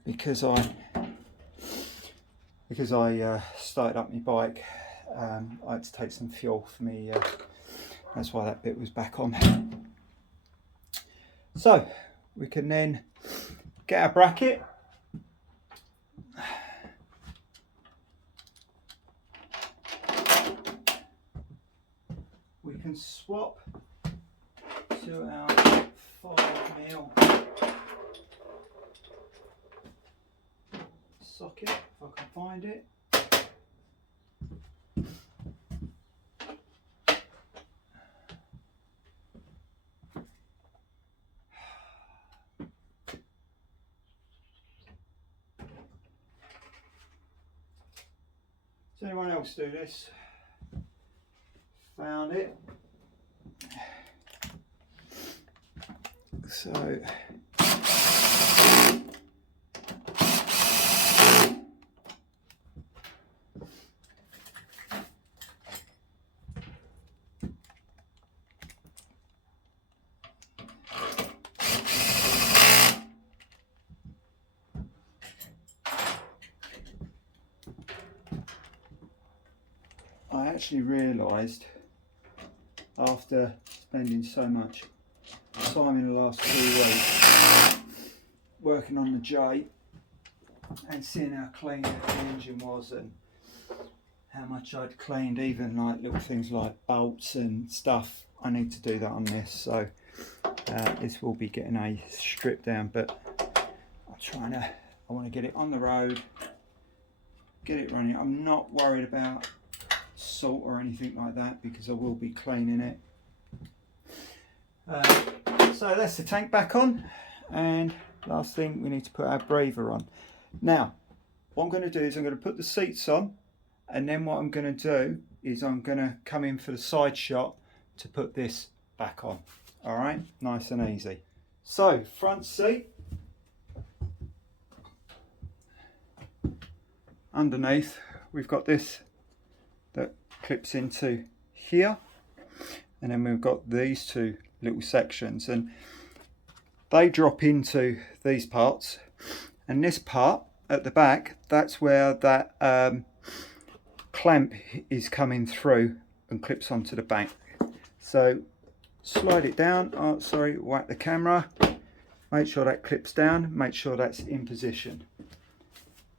Because I started up my bike, I had to take some fuel for me. That's why that bit was back on. So we can then get our bracket. We can swap to our 5mm socket if I can find it. Does anyone else do this? Found it. So I actually realised after spending so much time in the last 2 weeks working on the J and seeing how clean the engine was and how much I'd cleaned even like little things like bolts and stuff, I need to do that on this. So this will be getting a strip down, but I want to get it on the road, get it running. I'm not worried about salt or anything like that because I will be cleaning it. So that's the tank back on, and last thing, we need to put our breather on. Now what I'm going to do is I'm going to put the seats on, and then what I'm going to do is I'm going to come in for the side shot to put this back on. All right, nice and easy. So front seat, underneath we've got this that clips into here, and then we've got these two little sections, and they drop into these parts, and this part at the back, that's where that clamp is coming through and clips onto the back. So slide it down, whack the camera, make sure that clips down, make sure that's in position.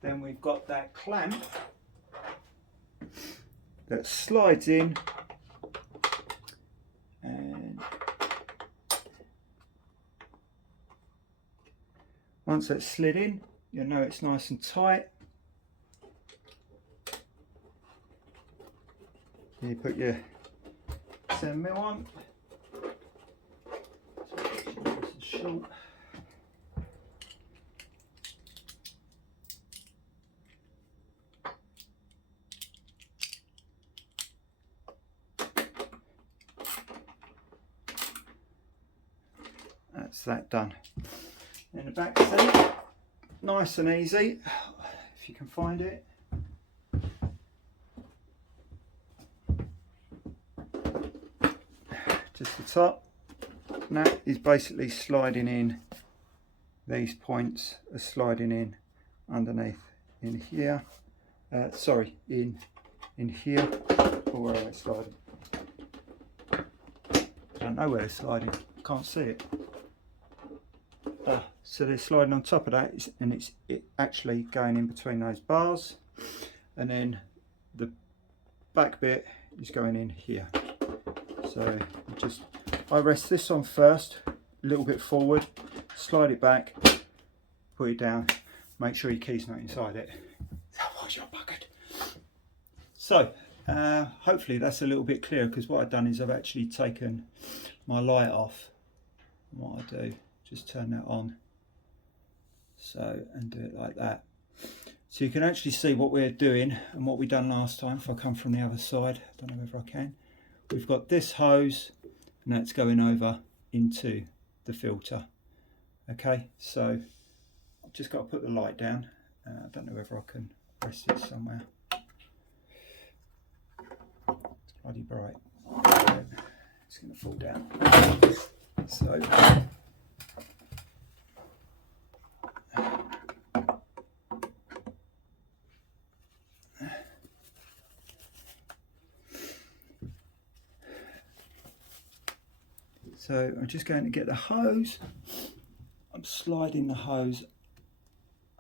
Then we've got that clamp that slides in, and once that's slid in, you'll know it's nice and tight. You put your 7mm on. Short. That's that done. In the back seat, nice and easy, if you can find it. Just the top, and that is basically sliding in. These points are sliding in underneath in here. In here, or where it's sliding. I don't know where it's sliding. Can't see it. So they're sliding on top of that, and it's actually going in between those bars, and then the back bit is going in here. So I rest this on first, a little bit forward, slide it back, put it down, make sure your key's not inside it, otherwise you're buggered. So hopefully that's a little bit clearer, because what I've done is I've actually taken my light off. And what I do, just turn that on, so, and do it like that. So you can actually see what we're doing and what we done last time. If I come from the other side, I don't know whether I can. We've got this hose, and that's going over into the filter. Okay, so I've just got to put the light down. I don't know whether I can rest it somewhere. bloody bright. It's going to fall down. So I'm just going to get the hose. I'm sliding the hose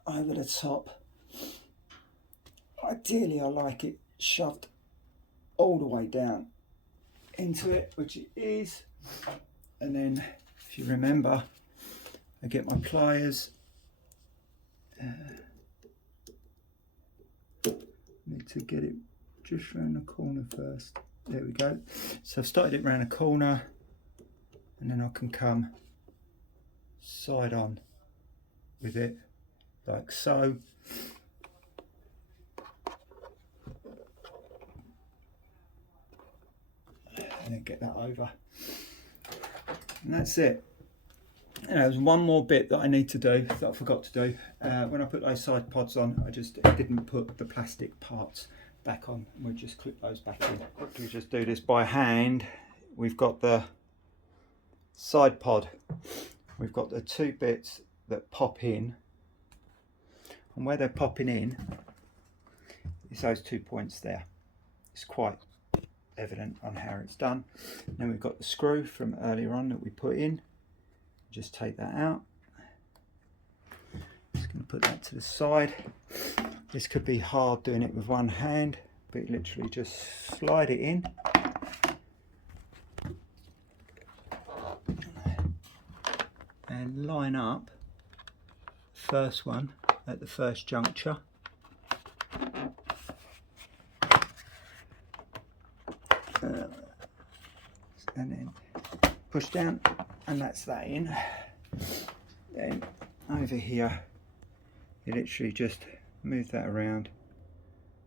over the top. Ideally I like it shoved all the way down into it, which it is. And then if you remember, I get my pliers. Need to get it just around the corner first. There we go. So I've started it around the corner, and then I can come side on with it like so. And then get that over. And that's it. And there's one more bit that I need to do that I forgot to do. When I put those side pods on, I just didn't put the plastic parts back on. We'll just clip those back in. Quickly just do this by hand. We've got the side pod. We've got the two bits that pop in. And where they're popping in is those 2 points there. It's quite evident on how it's done. And then we've got the screw from earlier on that we put in. Just take that out. Just going to put that to the side. This could be hard doing it with one hand, but you literally just slide it in. And line up the first one at the first juncture. And then push down, and that's that in. Then over here you literally just move that around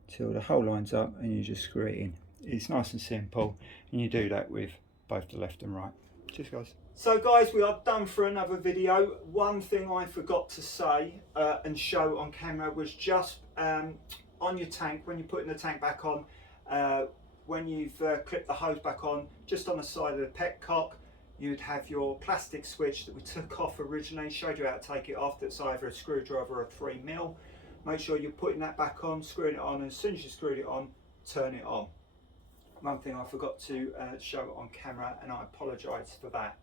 till the hole lines up, and you just screw it in. It's nice and simple, and you do that with both the left and right. Cheers guys. So guys, we are done for another video. One thing I forgot to say and show on camera was just on your tank, when you're putting the tank back on, when you've clipped the hose back on, just on the side of the petcock, you'd have your plastic switch that we took off originally. Showed you how to take it off. That's either a screwdriver or a 3mm. Make sure you're putting that back on, screwing it on, and as soon as you screwed it on, turn it on. One thing I forgot to show on camera, and I apologise for that.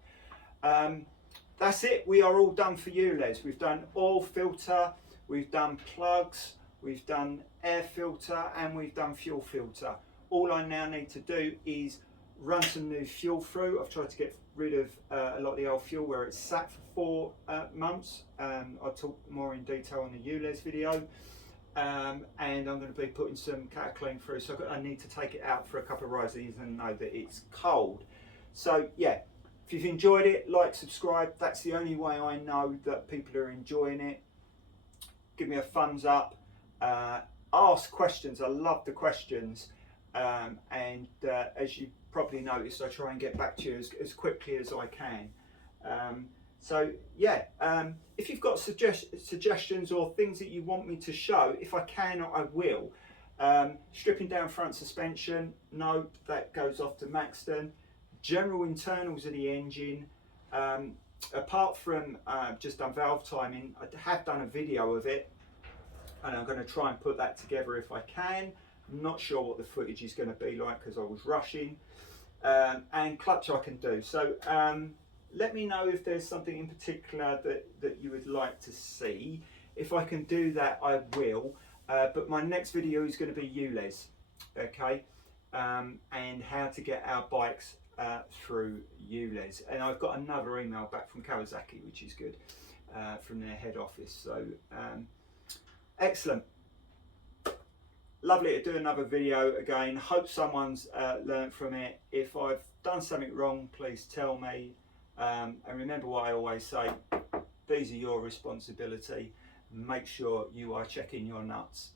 That's it. We are all done for you, Les. We've done oil filter, we've done plugs, we've done air filter, and we've done fuel filter. All I now need to do is run some new fuel through. I've tried to get rid of a lot of the old fuel where it's sat for 4 months. I'll talk more in detail on the ULEZ video. And I'm going to be putting some cat clean through, so I need to take it out for a couple of rises and know that it's cold. So yeah, if you've enjoyed it, like, subscribe. That's the only way I know that people are enjoying it. Give me a thumbs up. Ask questions. I love the questions. As you probably noticed, I try and get back to you as quickly as I can. So yeah, if you've got suggestions or things that you want me to show, if I can, I will. Stripping down front suspension, no, that goes off to Maxton. General internals of the engine, apart from just done valve timing, I have done a video of it, and I'm going to try and put that together if I can. I'm not sure what the footage is going to be like because I was rushing. And clutch I can do. So let me know if there's something in particular that you would like to see. If I can do that, I will. But my next video is going to be ULEZ, okay? And how to get our bikes through ULEZ. And I've got another email back from Kawasaki, which is good, from their head office. So excellent. Lovely to do another video again. Hope someone's learned from it. If I've done something wrong, please tell me. And remember what I always say, these are your responsibility. Make sure you are checking your nuts.